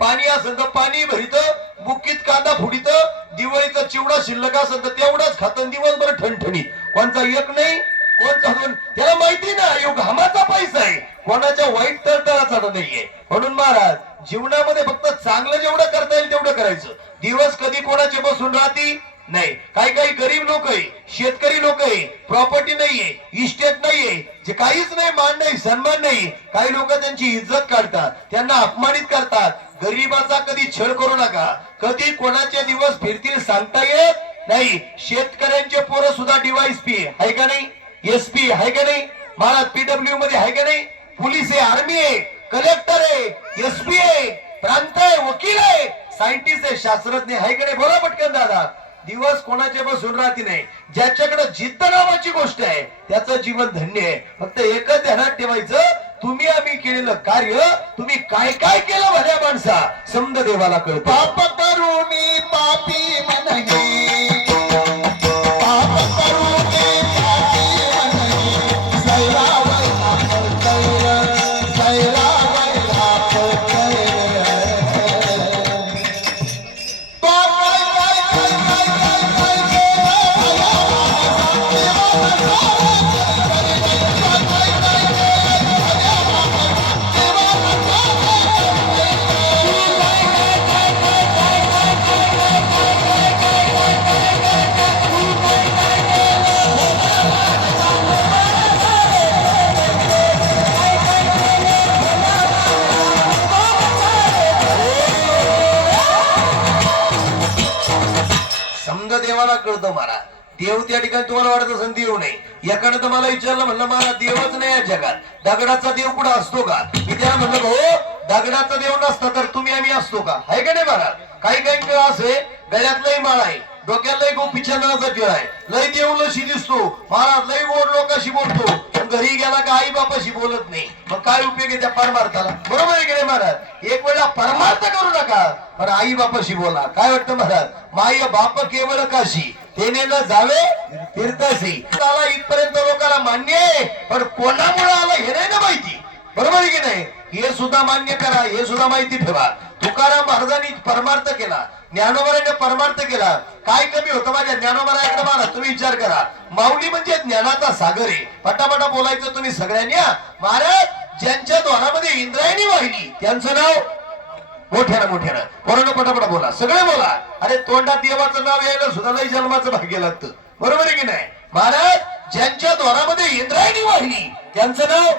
पाणी असेल तर पाणी भरीत, बुक्कीत कांदा फुडीत, दिवाळीचा चिवडा शिल्लक असेल तर तेवढाच खातं दिवसभर ठणठणीत. कोणचा एक नाही कोणचा दोन. त्याला माहिती ना यो घामाचा पैसा आहे, कोणाच्या वाईट तळतळाचा नाहीये. म्हणून महाराज जीवनामध्ये फक्त चांगलं जेवढं करता येईल तेवढं करायचं. दिवस कधी कोणाचे बसून राहती नाही. काही काही गरीब लोक आहे, शेतकरी लोक आहे, प्रॉपर्टी नाहीये, इस्टेट नाहीये, जे काहीच नाही, मान नाही, सन्मान नाही. काही लोक त्यांची इज्जत काढतात, त्यांना अपमानित करतात. गरीबाचा कधी छळ करू नका. कधी कोणाचे दिवस फिरतील सांगता येत नाही. शेतकऱ्यांचे पोरं सुद्धा DYSP आहे का नाही, SP आहे का नाही, महाराज PW मध्ये आहे का नाही, पोलीस आहे, आर्मी आहे, कलेक्टर आहे, SP आहे, प्रांत आहे, वकील आहे, सायंटिस्ट आहे, शास्त्रज्ञ आहे का नाही. बोला पटकन दादा. दिवस कोणाचे बसून राहते नाही. ज्याच्याकडे जिद्द नावाची गोष्ट आहे त्याचं जीवन धन्य आहे. फक्त एकच ध्यानात ठेवायचं, तुम्ही आम्ही केलेलं कार्य तुम्ही काय काय केलं भल्या माणसा समद देवाला कळतं. पाप करुणी पापी म्हणही, पाप करुणी पापी म्हणही, सैरावै सैर सैरावै देवाला कळतं महाराज. देव त्या ठिकाणी तुम्हाला वाटत असेल देव नाही. एकानं तर मला विचारलं, म्हणलं महाराज देवच नाही या जगात, दगडाचा देव कुठं असतो का? मी त्याला म्हणलं हो दगडाचा देव नसता तर तुम्ही आम्ही असतो का? आहे का नाही महाराज? काही काही असे गळ्यातलाही माळ आहे, डोक्यातलाही गोपीच्या नावाचा टिळा आहे, लय देवलशी दिसतो महाराज, लय गोड लोकांशी बोलतो, पण घरी गेला का आई बापाशी बोलत नाही. मग काय उपयोग आहे त्या परमार्थाला? बरोबर आहे की नाही महाराज? एक वेळा परमार्थ करू नका पण आई बापाशी बोला. काय वाटतं महाराज? माय बाप केवळ काशी तेने न जावे तीर्थाशी. आला इथपर्यंत लोकांना मान्य आहे, पण कोणामुळे आला हे नाही ना माहिती. बरोबर आहे की नाही? हे सुद्धा मान्य करा, हे सुद्धा माहिती ठेवा. तुकाराम महाराजांनी परमार्थ केला, ज्ञानोबाने परमार्थ केला. काय कमी होतं माझ्या ज्ञानोबाराकडे? महाराज तुम्ही विचार करा, माऊली म्हणजे ज्ञानाचा सागर आहे. पटापटा बोलायचं तुम्ही सगळ्यांनी. महाराज ज्यांच्या द्वारामध्ये इंद्रायणी वाहिली त्यांचं नाव मोठ्यानं मोठ्यानं पोरांनो पटापटा बोला, सगळे बोला. अरे तोंडात देवाचं नाव यायला सुद्धा लई जन्माचं भाग्य लागतं. बरोबर आहे की नाही? महाराज ज्यांच्या द्वारामध्ये इंद्रायणी वाहिली त्यांचं नाव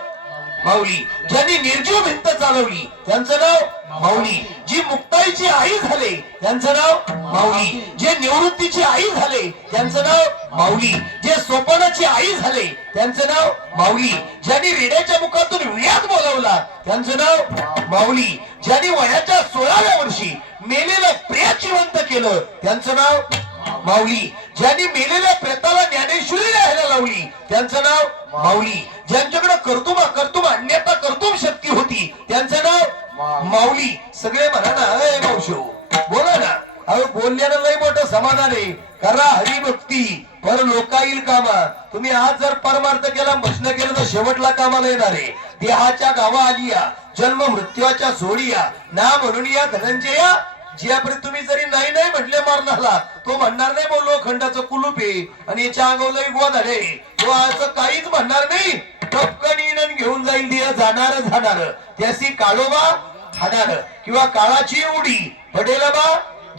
माऊली. ज्यांनी निर्जीव भिंत चालवली त्यांचं नाव माऊली. जी मुक्ताईची आई झाले त्यांचं नाव माऊली. जे निवृत्तीची आई झाले त्यांचं नाव माऊली. जे सोपानाची आई झाले त्यांचं नाव माऊली. ज्यांनी रेड्याच्या मुखातून विळ्यात बोलावला त्यांचं नाव माऊली. ज्यांनी वयाच्या 16व्या वर्षी मेलेलं प्रेत जिवंत केलं त्यांचं नाव माऊली. ज्यांनी मेलेल्या प्रेताला ज्ञानेश्वरी राहायला लावली त्यांचं नाव माऊली. ज्यांच्याकडे कर्तुम अन्यथा कर्तुम शक्ती होती त्यांचं नाव माऊली. सगळे म्हणा ना अय मावशो बोला ना. अहो बोलल्यानं लय मोठं समाधान आहे. करा हरिभक्ती पर लोका येईल कामा. तुम्ही आज जर परमार्थ केला, भजन केलं तर शेवटला कामाला येणार आहे. देहाच्या गावा आलिया जन्म मृत्यूच्या सोडिया ना म्हणून या धनंजया ज्यापर्यंत तुम्ही जरी नाही नाही म्हटले मरणाला, तो म्हणणार नाही बोललो खंडाचं कुलूप आहे आणि याच्या अंगावलंही गोधड आहे, तो असं काहीच म्हणणार नाही. टपकन येणं घेऊन जाईल दिया, जाणार त्यासी काळोबा हाणार किंवा काळाची उडी पडेल बा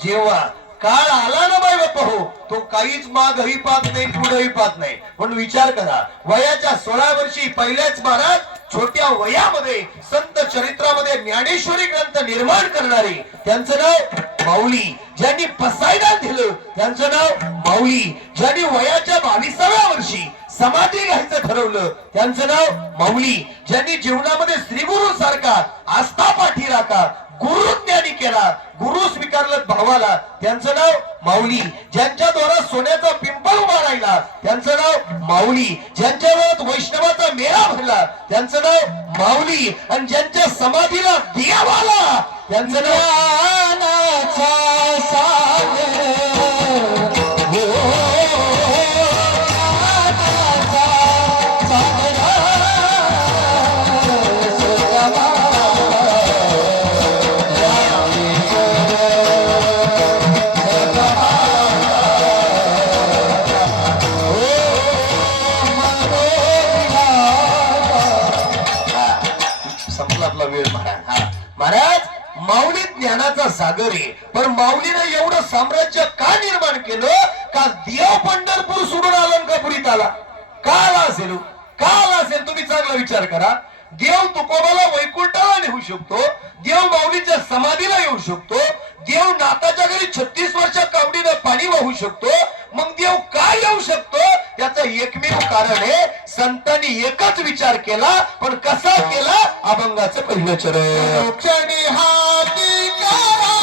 जेव्हा. काळ आला ना बाई बाप्पा हो, तो काहीच मागही पाहत नाही पुढेही पाहत नाही. पण विचार करा, वयाच्या 16 वर्षी पहिल्याच महाराज छोट्या वयामध्ये संत चरित्रामध्ये ज्ञानेश्वरी ग्रंथ निर्माण करणारे, त्यांचं नाव माऊली. ज्यांनी पसायदान दिलं त्यांचं नाव माऊली. ज्यांनी वयाच्या 22व्या वर्षी समाधी घ्यायचं ठरवलं त्यांचं नाव माऊली. ज्यांनी जीवनामध्ये श्रीगुरु सारखा आस्था पाठी राखा, गुरु ज्ञानी केला, गुरु स्वीकारलं भावाला, त्यांचं नाव माऊली. ज्यांच्या द्वारा सोन्याचा पिंपळ उभा राहिला त्यांचं नाव माऊली. ज्यांच्या वेळात वैष्णवाचा मेळा भरला त्यांचं नाव माऊली. आणि ज्यांच्या समाधीला दिया वाला त्यांचं नाव संपला आपला वेळ महाराज. महाराज माऊली ज्ञानाचा सागर आहे, पण माऊलीने एवढं साम्राज्य का निर्माण केलं? का देव पंढरपूर सोडून अलंकापुरीत आला? का आला असेल? का आला असेल? तुम्ही चांगला विचार करा. देव तुकोबाला वैकुंठाला नेऊ शकतो, देव माऊलीच्या समाधीला येऊ शकतो, देव नाताच्या घरी 36 वर्ष कावडीनं पाणी वाहू शकतो. मग देव का येऊ शकतो? त्याचं एकमेव कारण आहे, संतांनी एकच विचार केला, पण कसा केला? अभंगाचं पहिलं चरण. क्षणी हाती करा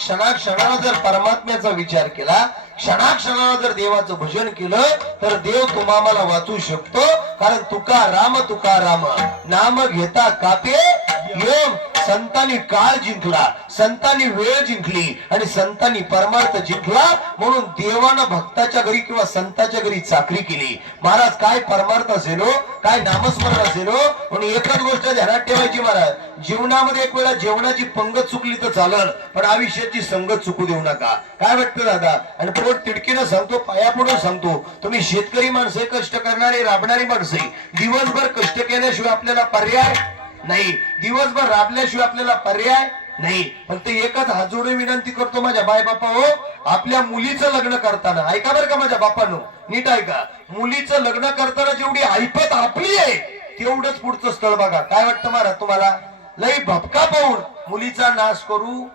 क्षणाक्षणाला जर परमात्म्याचा विचार केला, क्षणाक्षणाला जर देवाचं भजन केलं, तर देव तुम्हाला वाचू शकतो. कारण तुका राम नाम घेता कापे योग. संतांनी काळ जिंकला, संतांनी वेळ जिंकली आणि संतांनी परमार्थ जिंकला, म्हणून देवानं भक्ताच्या घरी किंवा संताच्या घरी चाकरी केली. महाराज काय परमार्थ असेल हो, काय नामस्मरण असेल हो. म्हणून एकच गोष्ट ध्यानात ठेवायची महाराज, जीवनामध्ये एक वेळा जेवणाची पंगत चुकली तर चालेल, पण आयुष्याची संगत चुकू देऊ नका. काय वाटतं दादा? आणि पोट तिडकीनं सांगतो, पाया पडून सांगतो, तुम्ही शेतकरी माणसे, कष्ट करणारे राबणारी माणसे, दिवसभर कष्ट केल्याशिवाय आपल्याला पर्याय नाही, दिवसभर राबल्याशिवाय आपल्याला पर्याय नाही. फक्त एकच हात जोडून विनंती करतो माझ्या बाय बापा हो, आपल्या मुलीचं लग्न करताना ऐका बरं का माझ्या बापांनो, नीट ऐका. मुलीचं लग्न करताना जेवढी ऐपत आपली आहे तेवढंच पुढचं स्थळ बघा. काय वाटतं महाराज तुम्हाला? लई भपका पाहून मुलीचा नाश करू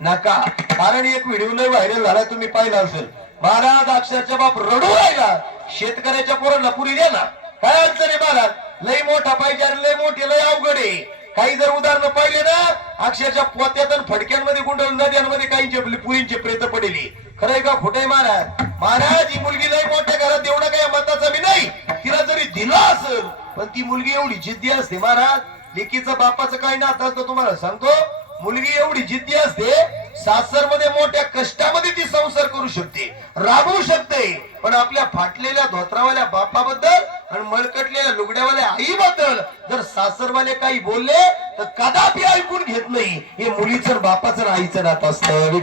नका. कारण एक व्हिडिओ लय व्हायरल झाला, तुम्ही पाहिला असेल. महाराज अक्षरच्या बाप रडू राहिला, शेतकऱ्याच्या पोरांना पुरी द्या ना. काय अडचण आहे महाराज? लय मोठा पाहिजे, लय मोठे, लय अवघड आहे. काही जर उदाहरण पाहिले ना, अक्षरच्या पोत्यात आणि फडक्यांमध्ये गुंडळ, नद्यांमध्ये काही पुरींचे प्रेत पडेली. खरंय का खोटंय महाराज? महाराज ही मुलगी लय मोठ्या घरात, एवढा काही मताचा मी नाही, तिला जरी दिला असेल, पण ती मुलगी एवढी जिद्दी असते महाराज. लेकीचं बापाचं काही नातं असतं तुम्हाला सांगतो. मुलगी एवढी जिद्दी असते, सासरमध्ये मोठ्या कष्टामध्ये ती संसार करू शकते, राबवू शकते. पण आपल्या फाटलेल्या धोत्रावाल्या बापाबद्दल आणि मळकटलेल्या लुगड्यावाल्या आईबद्दल जर सासरवाले काही बोलले तर कदापि ऐकून घेत नाही. हे मुलीचं बापाचं आईचं नातं असतं.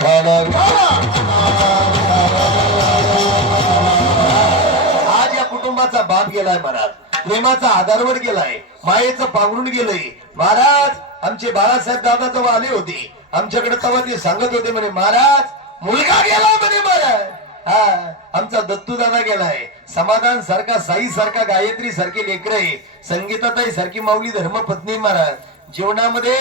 आज या कुटुंबाचा बाप गेलाय महाराज, प्रेमाचा आधारवर गेलाय, मायेचं पांघरून गेलंय महाराज. आमचे बाळासाहेब दादा तेव्हा आले होते आमच्याकडे, तेव्हा ते सांगत होते म्हणे महाराज मुलगा गेला म्हणे महाराज. हा, आमचा दत्तू दादा गेलाय. समाधान सारखा, साई सारखा, गायत्री सारखी लेकर आहे, संगीताताई सारखी माऊली धर्मपत्नी महाराज. जीवनामध्ये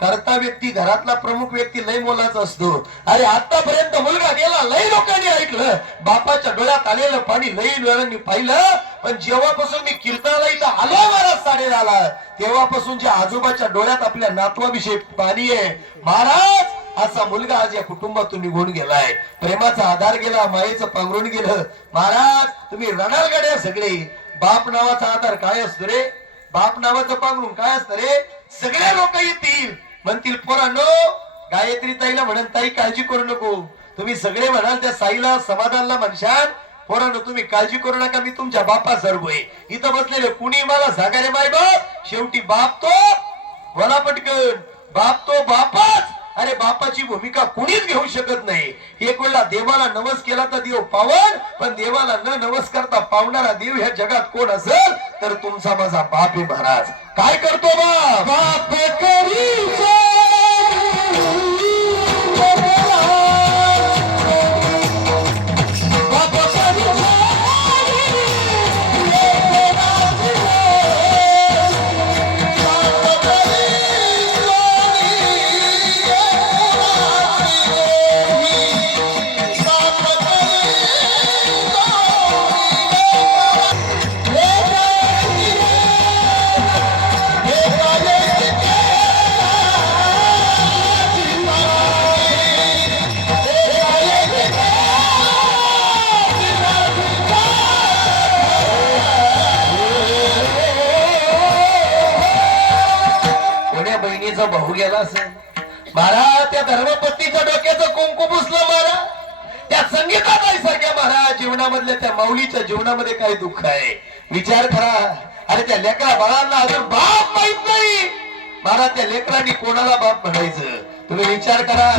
करता व्यक्ती, घरातला प्रमुख व्यक्ती लय मोलाचा असतो. अरे आतापर्यंत मुलगा गेला लय लोकांनी ऐकलं, बापाच्या डोळ्यात आलेलं पाणी लय लोकांनी पाहिलं, पण जेव्हापासून मी कीर्तनाला इथं आलो महाराज 10:30 तेव्हापासूनच्या आजोबाच्या डोळ्यात आपल्या नातवाविषयी पाणी आहे. महाराज असा मुलगा आज या कुटुंबातून निघून गेलाय. प्रेमाचा आधार गेला, मायेचं पांघरून गेलं. महाराज तुम्ही रडाल गाड्या सगळे. बाप नावाचा आधार काय असतो रे? बाप नावाचं पांघरून काय असतं रे? सगळे लोक येतील म्हणतील पोरांनो, गायत्री ताईला म्हणून ताई काळजी करू नको. तुम्ही सगळे म्हणाल त्या साईला समाधानला म्हणशाल पोरांनो तुम्ही काळजी करू नका, मी तुमच्या बापा सर्व आहे. इथं बसलेले कुणी मला सांगा रे माय बाप, शेवटी बाप तो बोला पटकन, बाप तो बापाच. अरे बापाची भूमिका कुणीच घेऊ शकत नाही. एक वेळा देवाला नवस केला तर देव पावन, पण देवाला न नवस करता पावणारा देव ह्या जगात कोण असेल तर तुमचा माझा बाप आहे महाराज. काय करतो बाप? बाप करी भाऊ गेला असेल महाराज, त्या धर्मपत्नीच्या डोक्याचं कुंकू पुसलं महाराज, त्या संगीताताई सारख्या महाराज जीवनामधल्या त्या माऊलीच्या जीवनामध्ये काय दुःख आहे विचार करा. अरे त्या लेकरा बाळांना अजून बाप माहित नाही महाराज, त्या लेकरांनी कोणाला बाप म्हणायचं तुम्ही विचार करा.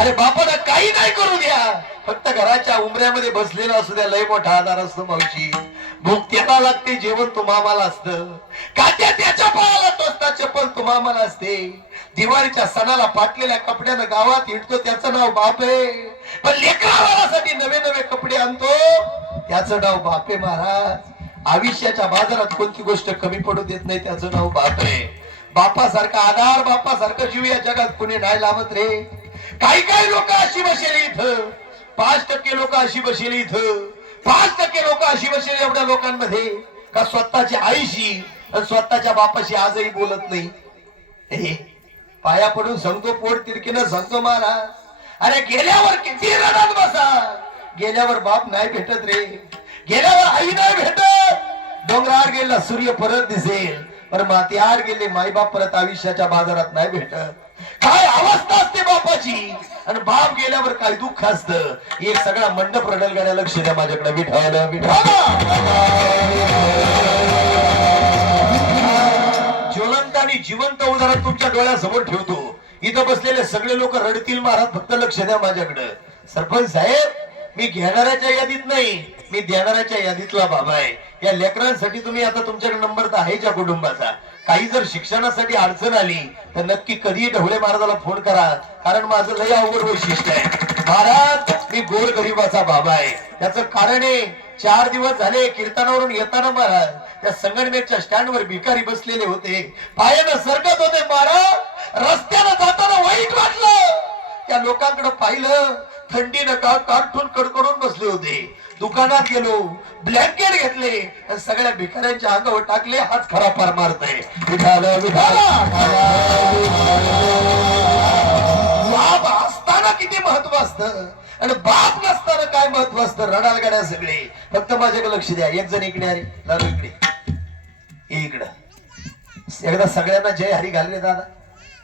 अरे बापाला काही नाही करू द्या, फक्त घराच्या उमऱ्यामध्ये बसलेला असू द्या, लय मोठा आधार असतो मावशी. भूक त्याला लागते, जेवण तुम्हाला असतं, काट्या त्याच्या पायाला टोचता, चप्पल तुम्हाला असते. दिवाळीच्या सणाला फाटलेल्या कपड्यानं गावात हिंडतो त्याचं नाव बाप आहे, पण लेकरावासाठी नवे नवे कपडे आणतो त्याचं नाव बाप आहे महाराज. आयुष्याच्या बाजारात कोणती गोष्ट कमी पडू देत नाही त्याचं नाव बाप आहे. बापासारखा आधार, बापासारखं जीव या जगात कुणी नाही लावत रे. काही लोक अशी बसेली इथं, 5% लोक अशी बसेली इथं, 5% लोक अशी बसेली एवढ्या लोकांमध्ये का स्वतःच्या आईशी आणि स्वतःच्या बापाशी आजही बोलत नाही. पाया पडून सांगतो, पोट तिरकीनं सांगतो महाराज, अरे गेल्यावर किती रडत बसा, गेल्यावर बाप नाही भेटत रे, गेल्यावर आई नाही भेटत. डोंगरावर गेला सूर्य परत दिसेल, पण मातीआड गेले माईबाप परत आयुष्याच्या बाजारात नाही भेटत. काय अवस्था असते बापाची, आणि बाप गेल्यावर काय दुःख असतं. एक सगळा मंडप रडल गाड्या, लक्ष द्या माझ्याकडे. विठाला ज्वलंत आणि जिवंत उदाहरण तुमच्या डोळ्यासमोर ठेवतो. इथं बसलेले सगळे लोक रडतील महाराज, फक्त लक्ष द्या माझ्याकडे. सरपंच साहेब मी घेणाऱ्याच्या यादीत नाही, मी देणाऱ्याच्या यादीतला बाबा आहे. या लेकरांसाठी तुम्ही आता तुमच्याकडे नंबर तर आहे ज्या कुटुंबाचा, काही जर शिक्षणासाठी अडचण आली तर नक्की कधीही ढवळे महाराजाला फोन करा, कारण माझं लय अवघड वैशिष्ट्य आहे महाराज. मी गोरगरिबाचा बाबा आहे. त्याचं कारण आहे, 4 दिवस झाले कीर्तनावरून येताना महाराज त्या संगमनेरच्या स्टँडवर भिकारी बसलेले होते, पायानं सरकत होते महाराज. रस्त्यानं जाताना वाईट वाटलं, त्या लोकांकडे पाहिलं, थंडीनं काठून कडकडून बसले होते. दुकानात गेलो, ब्लँकेट घेतले, सगळ्या भिकाऱ्यांच्या अंगावर टाकले, हात खरा पार मारतय. बाप असताना किती महत्व असतं आणि बाप नसताना काय महत्व असतं. रडाल गाड्या सगळे, फक्त माझ्याकडे लक्ष द्या. एक जण इकडे, अरे दादा इकडे, इकडं एकदा सगळ्यांना जय हरी घाल रे दादा.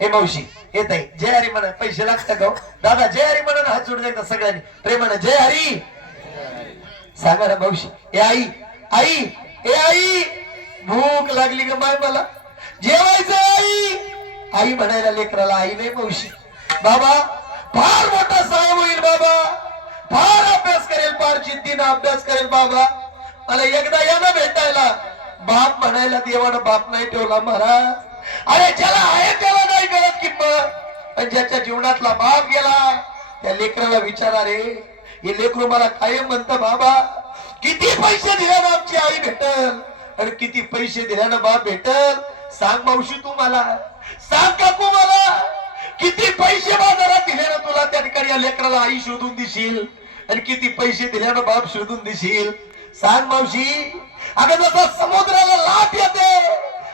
हे मावशी येत आहे, जय हरी म्हणा. पैसे लागतात का दादा? जय हरी म्हणा, हात जोडून एकदा सगळ्यांनी प्रेमानं जय हरी सांगा ना मावशी. ए आई, आई, ए आई भूक लागली ग बाय, मला जेवायचं आई. आई म्हणायला लेकराला आई नाही मावशी. बाबा फार मोठा साहेब होईल, बाबा फार अभ्यास करेल, फार जिद्दीनं अभ्यास करेल, बाबा मला एकदा या ना भेटायला. बाप म्हणायला देवानं बाप नाही ठेवला महाराज. अरे ज्याला आहे त्याला नाही नाही कळत किंमत. पण ज्याच्या जीवनातला बाप गेला त्या लेकराला विचारा रे, हे लेकरू मला कायम म्हणतं बाबा किती पैसे दिल्यानं आमची आई भेटल आणि किती पैसे दिल्यानं बाप भेटल. सांग मावशी तू मला, सांग काकू मला, किती पैसे बाजारात दिल्यानं तुला त्या ठिकाणी या लेकराला आई शोधून देशील आणि किती पैसे दिल्यानं बाप शोधून देशील. सांग मावशी. अगं जसा समुद्राला लाट येते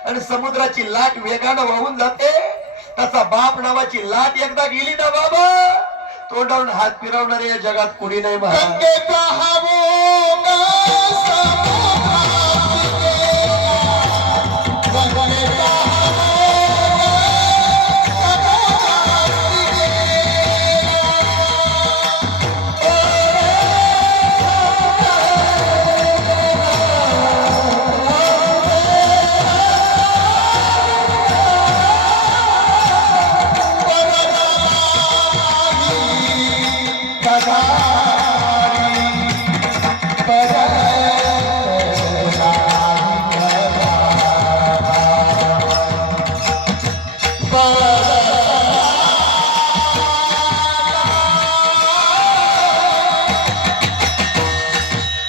आणि समुद्राची लाट वेगानं वाहून जाते तसा बाप नावाची लाट एकदा गेली ना बाबा, तोंडावरून हात फिरवणारे या जगात कोणी नाही महाराज. गंगेचा हा ओघ समुद्रात गेला. गंगेचा हा ओघ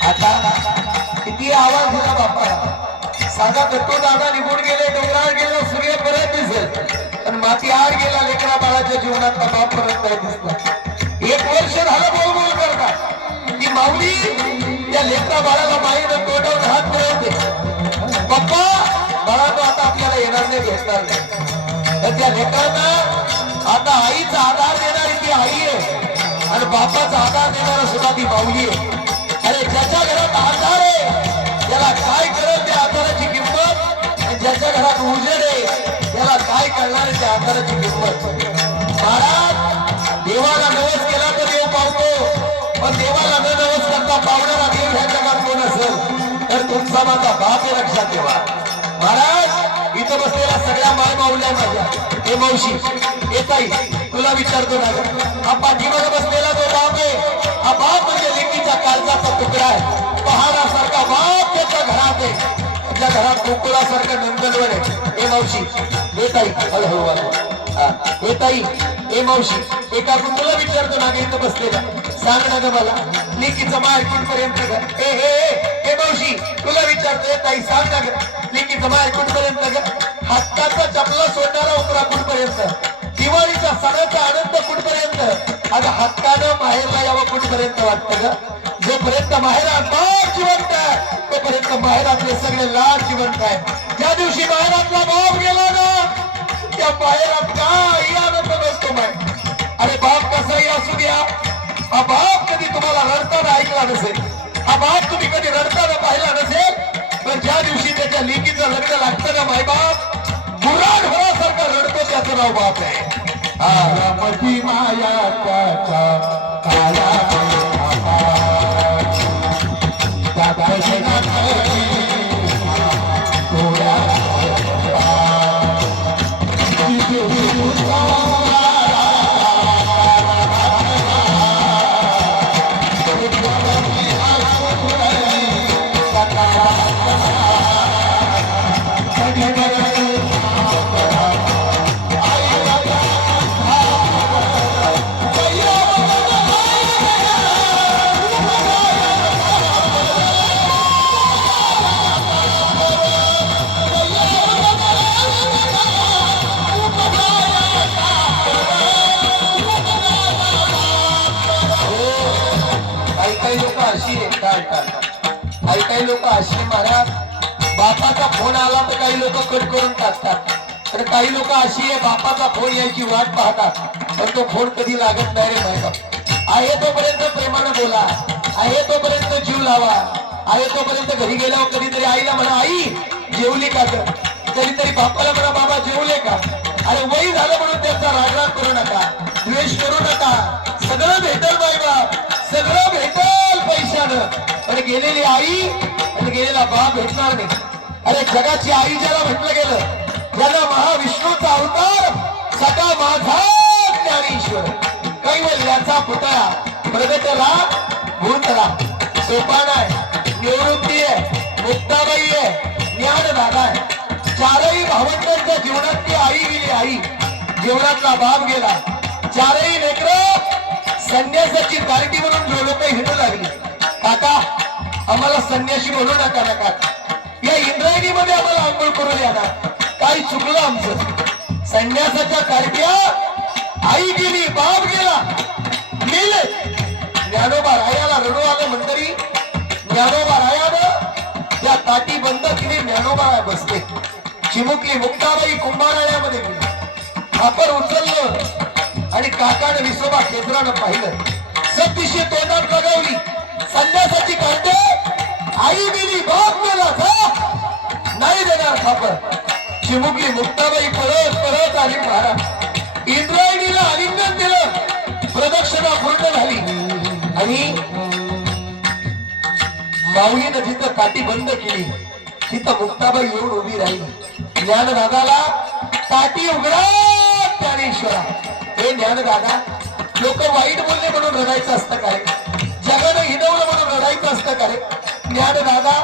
समुद्रात किती आवाज दिला बापा. साधा गट्टू दादा निघून गेले, डोंगरावर गेला, सूर्य परत दिसेल पण माती आड गेला लेकरा बाळाच्या जीवनातला बाप परत नाही दिसला. 1 वर्ष झालं बोल बोल करतात की माऊली त्या लेकरा बाळाला माईनं तोंडावर हात मिळवते. पप्पा बाळा तो आता आपल्याला येणार नाही, भेटणार नाही. तर त्या लेकरांना आता आईचा आधार देणारी ती आई आहे आणि बापाचा आधार देणारा सुद्धा ती माऊली आहे. अरे ज्याच्या घरात आधार आहे त्याला काय करेल त्या आधाराची किंमत, आणि ज्याच्या घरात उजेड आहे त्याला काय करणार आहे त्या आधाराची किंमत. महाराज देवाला नवस केला तर देव पावतो, पण देवाला न नवस करता पावणारा देव ह्या जगात कोण असेल तर तुमचा माझा बाप हे लक्षात ठेवा. महाराज इथं बसलेल्या सगळ्या माय माऊल्या माझ्या, हे मावशी हे ताई तुला विचारतो ना, हा पाठीमागे बसलेला जो बाप आहे हा बाप म्हणजे लेकीचा काळजाचा तुकडा आहे. पहाडासारखा बाप त्याच्या घरात आहे, त्या घरात गोकुळासारखं नंदनवन आहे. हे मावशी हे ताई हळूहळू वाजवा. हे ताई हे मावशी एका तुला विचारतो ना इथं बसलेला, सांग ना ग मला लेकीचं माहेर कुठपर्यंत ग. हे मावशी तुला विचारतो, ताई सांग ना ग लेकीचं माहेर कुठपर्यंत ग. हक्काचा चपला सोडणारा उपरा कुठपर्यंत, दिवाळीचा सणाचा आनंद कुठपर्यंत. अगं हक्कानं माहेरला यावं कुठपर्यंत वाटतं ग. जोपर्यंत माहेरात बाप जिवंत आहे तोपर्यंत माहेरातले सगळे लाड जिवंत आहे. ज्या दिवशी माहेरातला बाप गेला ना त्या माहेरात काही आनंद नसतो माय. अरे बाप कसाही असू द्या, हा बाप कधी तुम्हाला रडताना ऐकला नसेल, हा बाप तुम्ही कधी रडताना पाहिला नसेल, पण ज्या दिवशी त्याच्या लेकीचं लग्न लागतं ना माय बाप बुराड होण्यासारखा रडतो त्याचं नाव बाप आहे. मधी माया त्याच्या काळा काही लोक अशी महाराज बापाचा फोन आला तर काही लोक कट करून टाकतात, तर काही लोक अशी आहे बापाचा फोन यायची वाट पाहतात पण तो फोन कधी लागत नाही रे बाबा. आहे तोपर्यंत प्रेमानं बोला, आहे तोपर्यंत जीव लावा, आहे तोपर्यंत घरी गेल्यावर कधीतरी आईला म्हणा आई जेवली का, कधीतरी बापाला म्हणा बाबा जेवले का. अरे वय झालं म्हणून त्यांचा रागराग करू नका, द्वेष करू नका. सगळं भेटल बाई बाप, सगळं भेटल पैशानं, पण गेलेली आई आणि गेलेला बाप भेटणार नाही. अरे जगाची आई ज्याला म्हटलं गेलं, ज्याला महाविष्णूचा अवतार सका माझा ज्ञानेश्वर कैवल्याचा पुतळा प्रगटला भूतला. सोपान आहे, निवृत्ती आहे, मुक्ताबाई आहे, ज्ञानदाता आहे. चारही भावंडांच्या जीवनात ती आई गेली आई. घरातला बाप गेला. चारही लेकर संन्यासाची पार्टी म्हणून लोक हिंडू लागली. काका आम्हाला संन्यासी म्हणू नका नका, या इंद्रायणीमध्ये आम्हाला आंघोळ करू द्या ना, काही चुकलं आमचं. संन्यासाच्या कार्ट्या आई गेली, बाप गेला, मेले. ज्ञानोबा रायाला रडू आलं मंडळी. ज्ञानोबा रायानं त्या ताटी बंद केली. ज्ञानोबा राय बसले. चिमुकली मुक्ताबाई कुंभाराळ्यामध्ये गेली. खापर उचललं आणि काकानं विसोबा केंद्रानं पाहिलं. सतीशी तोंडात लगावली. संन्यासाची कांटे आई गेली, बाप गेला, नाही देणार खापर. चिमुकली मुक्ताबाई परत परत आली. महाराज इंद्रायणीला आलिंगन दिलं. प्रदक्षिणा पूर्ण झाली आणि माऊलीनं जिथं काठी बंद केली तिथं मुक्ताबाई येऊन उभी राहिली. ज्ञानदादाला काठी उघडा ज्ञानेश्वरा. हे ज्ञानदादा, लोक वाईट बोलले म्हणून रडायचं असतं का रे? जगानं हिडवलं म्हणून रडायचं असतं का रे? ज्ञानदादा,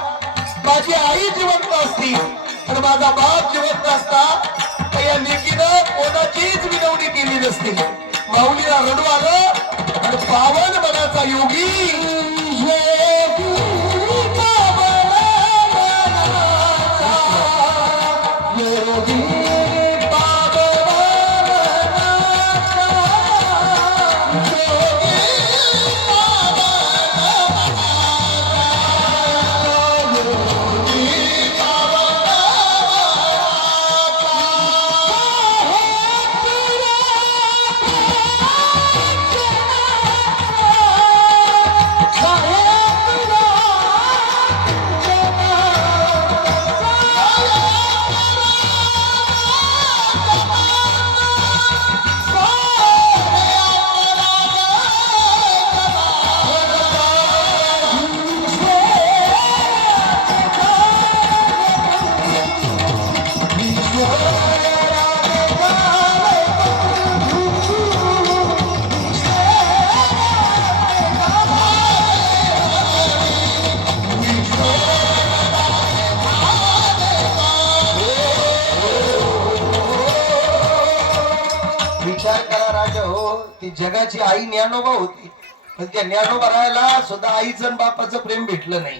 माझी आई जिवंत असती आणि माझा बाप जिवंत असता तर या लेकीनं कोणाचीच विनवणी केली नसती. माऊलीला रडू आलं आणि पावन मनाचा योगी जगाची आई ज्ञानोबा होती, पण त्या ज्ञानोबा राहायला सुद्धा आईचं आणि बापाचं प्रेम भेटलं नाही.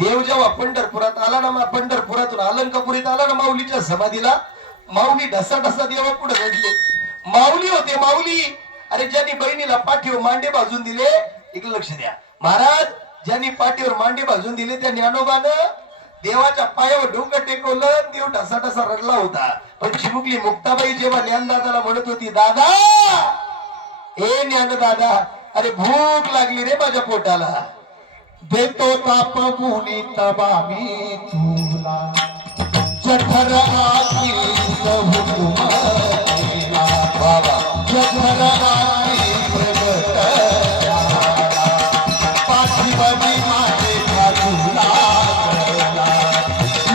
देव जेव्हा पंढरपुरात आला ना, पंढरपुरातून अलंकापुरीत आला ना माऊलीच्या समाधीला, माऊली ढसा ढसा देवा पुढे रडले. माऊली होते माऊली. अरे ज्यांनी बहिणीला पाठीवर मांडे भाजून दिले, इकडे लक्ष द्या महाराज, ज्यांनी पाठीवर मांडे भाजून दिले त्या ज्ञानोबानं देवाच्या पायावर डोकं टेकवलं. देव ढसा ढसा रडला होता. पण चिमुकली मुक्ताबाई जेव्हा ज्ञानदादाला म्हणत होती, दादा ए ज्ञानदादा, अरे भूक लागली रे माझ्या पोटाला, देतो ताप मुनी तबा मी तुला, जठर आती हुकुम केला, बाबा जठर आती प्रगट झाला, पाठीवरी माझे बाजूला गेला,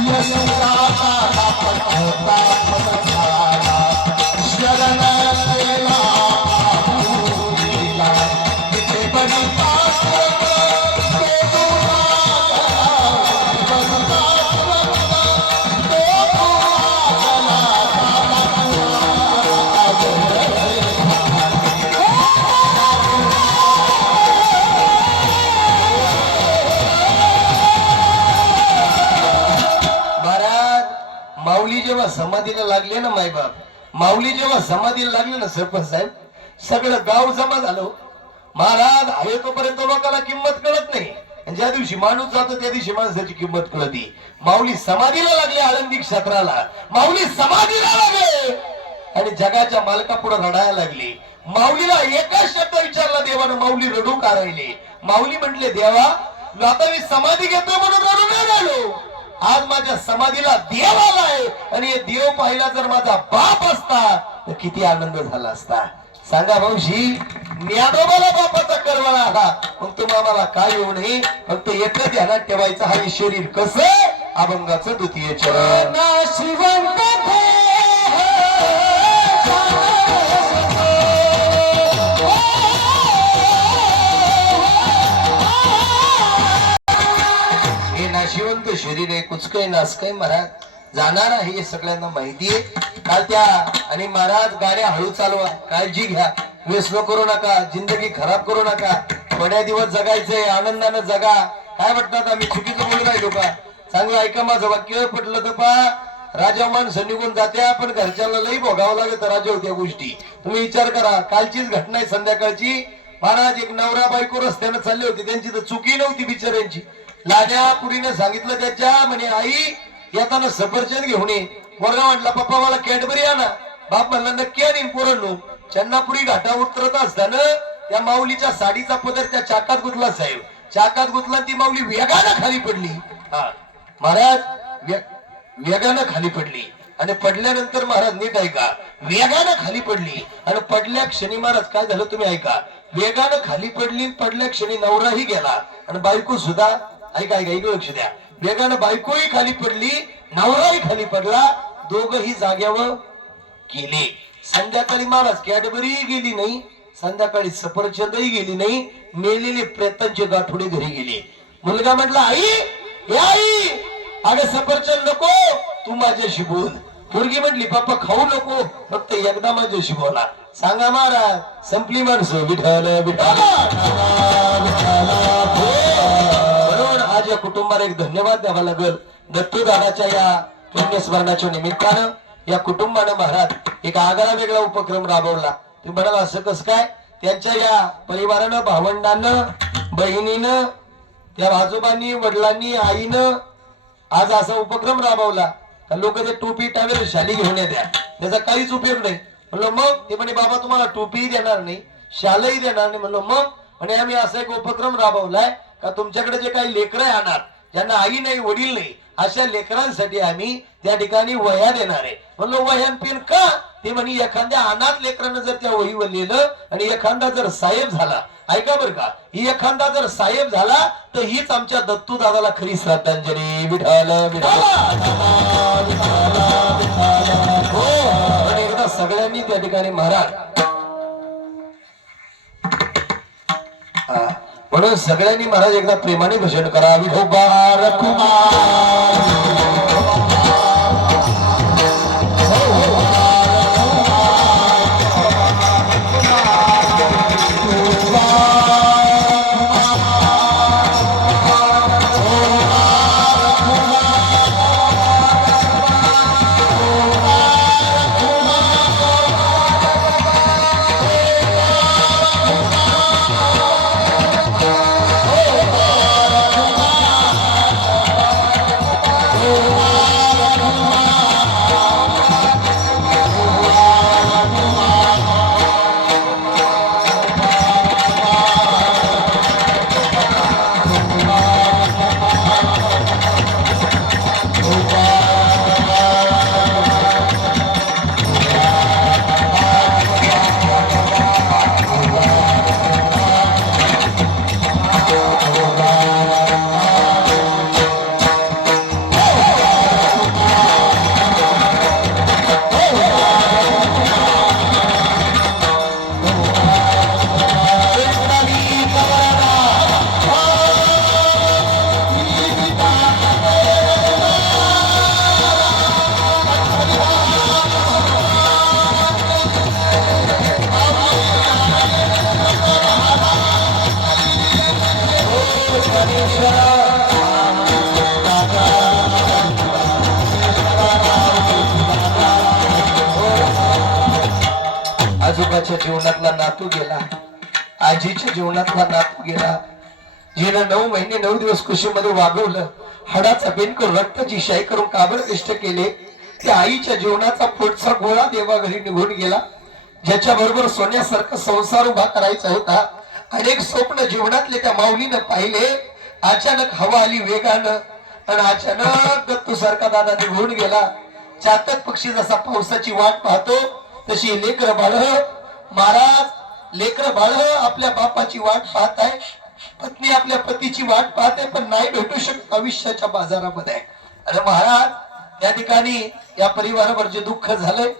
यशोदाचा पठता पद झाला, शरण केला आहुतीला, तिथे बलिता जेव्हा समाधीला लागले ना मायबाप, माऊली जेव्हा समाधीला लागले ना सरपंच साहेब, सगळं गाव जमा झालं. महाराज आहे तोपर्यंत लोकांना किंमत कळत नाही, आणि ज्या दिवशी माणूस जातो त्या दिवशी माणसाची किंमत कळती. माऊली समाधीला लागले आळंदी क्षेत्राला, माऊली समाधीला लागले आणि जगाच्या मालका पुढे रडायला लागली. माऊलीला एकच शब्द विचारला देवानं, माऊली रडू का राहिली? माऊली म्हटले, देवा आता मी समाधी घेतो म्हणून रडू नाही राहिलो, आज माझ्या समाधीला देव आलाय आणि हे देव पाहिला जर माझा बाप असता तर किती आनंद झाला असता. सांगा भाऊशी, ज्ञानोबाला बापाचा करवळा आला, मग तुम्ही आम्हाला काय येऊ नये, फक्त एकच ध्यानात ठेवायचं, हा शरीर कसं अभंगाचं द्वितीय चरण. हे नाशिवंत शरीर आहे, कुचकय नासकय महाराज, जाणार आहे हे सगळ्यांना माहिती आहे. काल त्या आणि महाराज गाड्या हळू चालवा, काळजी घ्या, व्यसन करू नका, जिंदगी खराब करू नका, थोड्या दिवस जगायचंय, आनंदानं जगा. काय वाटतात आम्ही चुकीचं बोलून राहिलो का? चांगलं ऐका माझं वाक्य, पटलं तर पा राजा माणसं निघून जात्या, पण घरच्याला लई भोगावं लागत राजा होत्या गोष्टी. तुम्ही विचार करा, कालचीच घटना आहे संध्याकाळची. महाराज एक नवरा बायको रस्त्यानं चालले होते, त्यांची तर चुकी नव्हती बिचाऱ्यांची. लाड्या पुरीने सांगितलं त्याच्या, म्हणे आई येताना सफरचंद घेऊन ये. पोरगा म्हटला पप्पा मला कॅडबरी आणा. बाप म्हणला नक्की आणीन पोरांनो. चन्नापुरी घाटा उतरत असताना त्या माऊलीच्या साडीचा पदर त्या चाकात गुतला साहेब. चाकात गुतला, ती माऊली वेगानं खाली पडली. हा महाराज वेगानं खाली पडली आणि पडल्यानंतर महाराज नीट ऐका, वेगानं खाली पडली आणि पडल्या क्षणी महाराज काय झालं तुम्ही ऐका, वेगानं खाली पडली, पडल्या क्षणी नवराही गेला आणि बायको सुद्धा ऐका ऐका इकडे लक्ष द्या. वेगानं बायकोही खाली पडली, नवराही खाली पडला, दोघही जाग्यावर गेले. संध्याकाळी महाराज कॅडबरीही गेली नाही, संध्याकाळी सफरचंदही गेली नाही, मेलेले प्रेतांचे गाठोडे घरी गेले. मुलगा म्हटला आई हे आई अगं सफरचंद नको, तू माझ्याशी बोल. पोरगी म्हटली पप्पा खाऊ नको, फक्त एकदा माझ्याशी बोला. सांगा महाराज, संपली माणसं. विठ्ठल विठ्ठल. म्हणून आज या कुटुंबाला एक धन्यवाद द्यावा लागेल. दत्तू दादाच्या या पुण्यस्मरणाच्या निमित्तानं या कुटुंबानं महाराज एक आगळा वेगळा उपक्रम राबवला. तुम्ही म्हणाल असं कसं काय? त्यांच्या या परिवारानं, भावंडांनं, बहिणीनं, त्या आजोबांनी, वडिलांनी, आईनं आज असा उपक्रम राबवला. लोक ते टोपी टावेल शाली घेऊन येत्या, त्याचा काहीच उपयोग नाही. म्हणलं मग? ते म्हणे बाबा तुम्हाला टोपीही देणार नाही, शालही देणार नाही. म्हणलं मग? म्हणे आम्ही असा एक उपक्रम राबवलाय का तुमच्याकडे जे काही लेकरं येणार, ज्यांना आई नाही वडील नाही, अशा लेकरांसाठी आम्ही त्या ठिकाणी वह्या देणार आहे. म्हणलं वह्यान पेन का? ते म्हणे एखाद्या अनाथ लेकरानं जर त्या वहीवर लिहिलं आणि एखादा जर साहेब झाला, ऐका बरं का, ही एखादा जर साहेब झाला तर हीच आमच्या दत्तू दादाला खरी श्रद्धांजली. विठ्ठल विठ्ठल. हो, पण एकदा सगळ्यांनी त्या ठिकाणी महाराज म्हणून सगळ्यांनी महाराज एकदा प्रेमाने भजन करा. विठोबा रखुमार. आजोबाच्या जीवनातला नातू गेला, आजीच्या जीवनातला नातू गेला, जिनं 9 महिने 9 दिवस कुशीमध्ये वागवलं, हाडाचा बेन करून रक्ताची शाई करून काबर कष्ट केले. त्या आईच्या जीवनाचा पोटचा गोळा देवा घरी निघून गेला. ज्याच्या बरोबर सोन्यासारखा संसार उभा करायचा होता, अनेक स्वप्न जीवनातले त्या माऊलीनं पाहिले. अचानक हवा आली वेगानं आणि अचानक दत्तू सारखा दादा निघून गेला. चातक पक्षी जसा पावसाची वाट पाहतो तशी लेकर बाळ महाराज, लेकर बाळ आपल्या बापाची वाट पाहत आहे, पत्नी आपल्या पतीची वाट पाहते, पण नाही भेटू शकत आयुष्याच्या बाजारामध्ये. अरे महाराज, त्या ठिकाणी या परिवारावर जे दुःख झालंय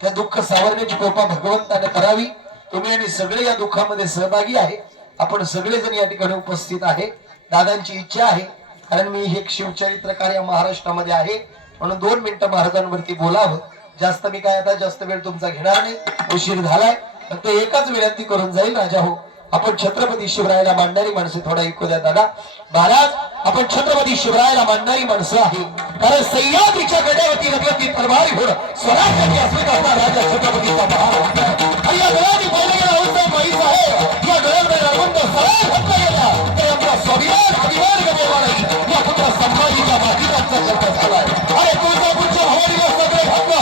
त्या दुःख सावरण्याची कृपा भगवंताने करावी. तुम्ही आणि सगळे या दुःखामध्ये सहभागी आहे. आपण सगळेजण या ठिकाणी उपस्थित आहे. दादांची इच्छा आहे, कारण मी हे शिवचरित्र कार्य महाराष्ट्रामध्ये आहे, म्हणून 2 मिनिटं महाराजांवरती बोलावं. जास्त मी काय आता जास्त वेळ तुमचा घेणार नाही, उशीर झालाय. फक्त एकच विनंती करून जाईल राजा हो, आपण छत्रपती शिवरायाला मानणारी माणसं थोडा ऐकू द्या दादा. महाराज आपण छत्रपती शिवरायाला मानणारी माणसं आहे, कारण सह्याद्रीच्या गडावरती रगती तलवारी होणं स्वराज्याची अस्मिता राजा छत्रपतीचा महाराज आहे. आणि या गडाची पहिले गेला अवस्था माहीत आहे, या गडामध्ये रवंत सरळ घटना गेला तर आपला स्वाभिमान अभिमान गमावला नाही. या पुत्र संभाजीच्या बाकीचा जन्म झालाय. अरे तुळजापूरच्या भवानीला सगळे हक्क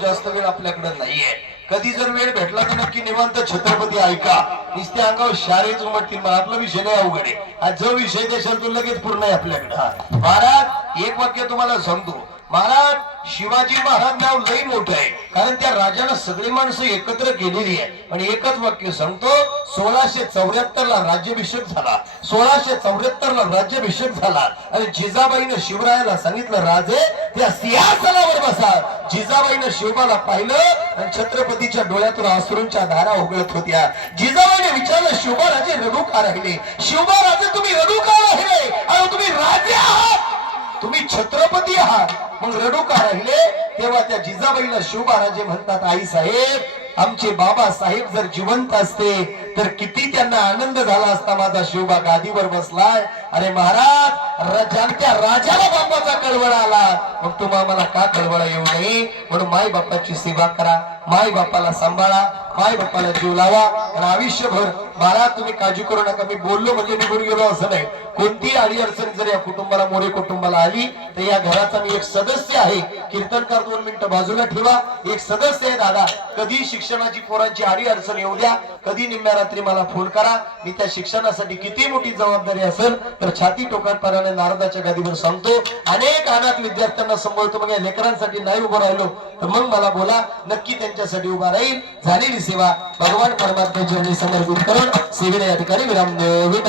जास्त वेळ आपल्याकडे नाहीये. कधी जर वेळ भेटला तर नक्की निवांत छत्रपती ऐका. नुसते अंगावर शाळेच उमटतील. मला आपला विषय नाही अवघड आहे. आज जो विषय देशाल तो लगेच पूर्ण आहे आपल्याकडे. महाराज एक वाक्य तुम्हाला सांगतो. महाराज शिवाजी महाराज नाव लई मोठं आहे, कारण त्या राजानं सगळी माणसं एकत्र केलेली आहे. पण एकच वाक्य सांगतो, 1674 ला राज्याभिषेक झाला. 1674 ला राज्याभिषेक झाला आणि जिजाबाईनं शिवरायाला सांगितलं, राजे त्या सिंहासनावर बसा. जिजाबाईनं शिवबाला पाहिलं आणि छत्रपतीच्या डोळ्यातून अश्रूंच्या धारा उगळत होत्या. जिजाबाईने विचारलं, शिवबा राजे रडू का राहिले? शिवबा राजे तुम्ही रडू का राहिले? आणि तुम्ही राजे आहात, तुम्ही छत्रपती आहात, मग रडू का राहिले? तेव्हा त्या जिजाबाईला शिवबाराजे म्हणतात, आई साहेब आमचे बाबा साहेब जर जिवंत असते तर किती त्यांना आनंद झाला असता. माझा शिवबा गादीवर बसलाय. अरे महाराज ज्यांच्या राजाला बापाचा कळवळा आला, मग तुम्हा मला का कळवळा येऊ नये? म्हणून माय बापाची सेवा करा, माय बापाला सांभाळा, माय बापाला जीव लावा आणि आयुष्यभर. महाराज तुम्ही काळजी करू नका, मी बोललो म्हणजे निघून गेलो असं नाही. कोणती अडी अडचण जर या कुटुंबाला, मोरे कुटुंबाला आली तर या घराचा मी एक सदस्य आहे. कीर्तनकार 2 मिनिटं बाजूला ठेवा. एक सदस्य आहे दादा. कधी शिक्षणाची पोरांची अडी अडचण येऊ द्या, कधी निम्म्या रात्री मला फोन करा. मी त्या शिक्षणासाठी किती मोठी जबाबदारी असेल तर छाती टोकाटपणाने नारदाच्या गादीवर सांगतो. अनेक अनाथ विद्यार्थ्यांना सांभाळतो. मग या लेकरांसाठी नाही उभं राहिलो तर मग मला बोला, नक्की त्यांच्यासाठी उभा राहील. झालेली सेवा भगवान परमात्म्याच्या चरणी समर्पित करून सेवेला या ठिकाणी विराम देऊ.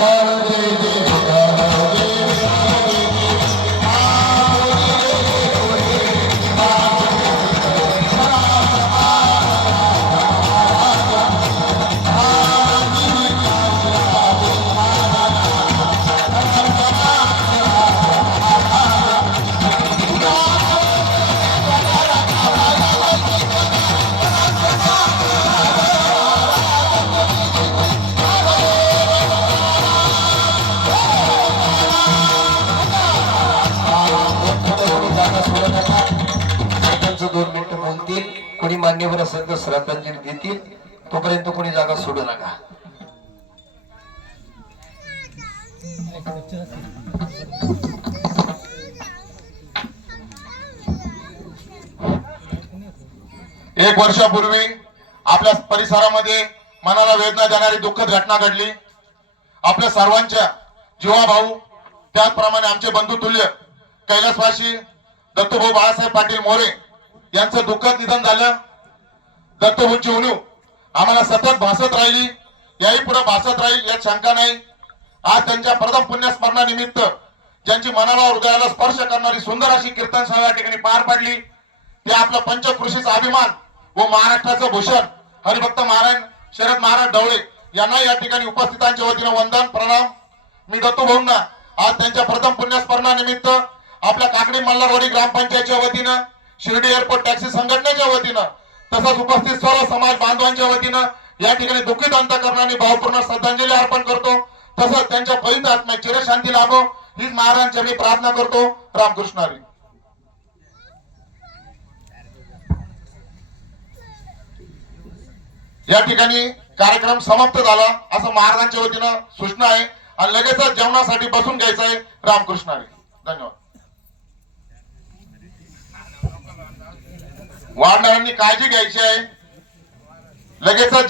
कोणी मान्यवर असेल तर श्रद्धांजली देतील, तोपर्यंत कोणी जागा सोडू नका. एक वर्षापूर्वी आपल्या परिसरामध्ये मनाला वेदना देणारी दुःखद घटना घडली. आपल्या सर्वांच्या जीवाभाऊ त्याचप्रमाणे आमचे बंधुतुल्य कैलासवासी दत्तूभाऊ बाळासाहेब पाटील मोरे यांचं दुःखद निधन झालं. दत्तूभाऊंची उणीव आम्हाला सतत भासत राहिली, याही पुढे भासत राहील यात शंका नाही. आज त्यांच्या प्रथम पुण्यस्मरणानिमित्त ज्यांची मनाला हृदयाला स्पर्श करणारी सुंदर अशी कीर्तन सभा या ठिकाणी पार पडली. ते आपला पंचकृषीचा अभिमान व महाराष्ट्राचं भूषण हरिभक्त महाराज शरद महाराज ढवळे यांना या ठिकाणी उपस्थितांच्या वतीनं वंदन प्रणाम. मी दत्तूभाऊंना आज त्यांच्या प्रथम पुण्यस्मरणानिमित्त आपल्या काकडी मल्हारवाडी ग्रामपंचायतच्या वतीनं, शिर्डी एअरपोर्ट टॅक्सी संघटनेच्या वतीनं तसंच उपस्थित सर्व समाज बांधवांच्या वतीनं या ठिकाणी दुःखित अंतःकरणाने भावपूर्ण श्रद्धांजली अर्पण करतो. तसंच त्यांच्या पवित्र आत्म्यात चिरशांती लाभो हीच महाराजांची मी प्रार्थना करतो. रामकृष्ण हरी. या ठिकाणी कार्यक्रम समाप्त झाला असं महाराजांच्या वतीनं सूचना आहे आणि लगेचच जेवणासाठी बसून घ्यायचं आहे. रामकृष्ण हरी. धन्यवाद. वाढणाऱ्यांनी काळजी घ्यायची आहे. लगेचच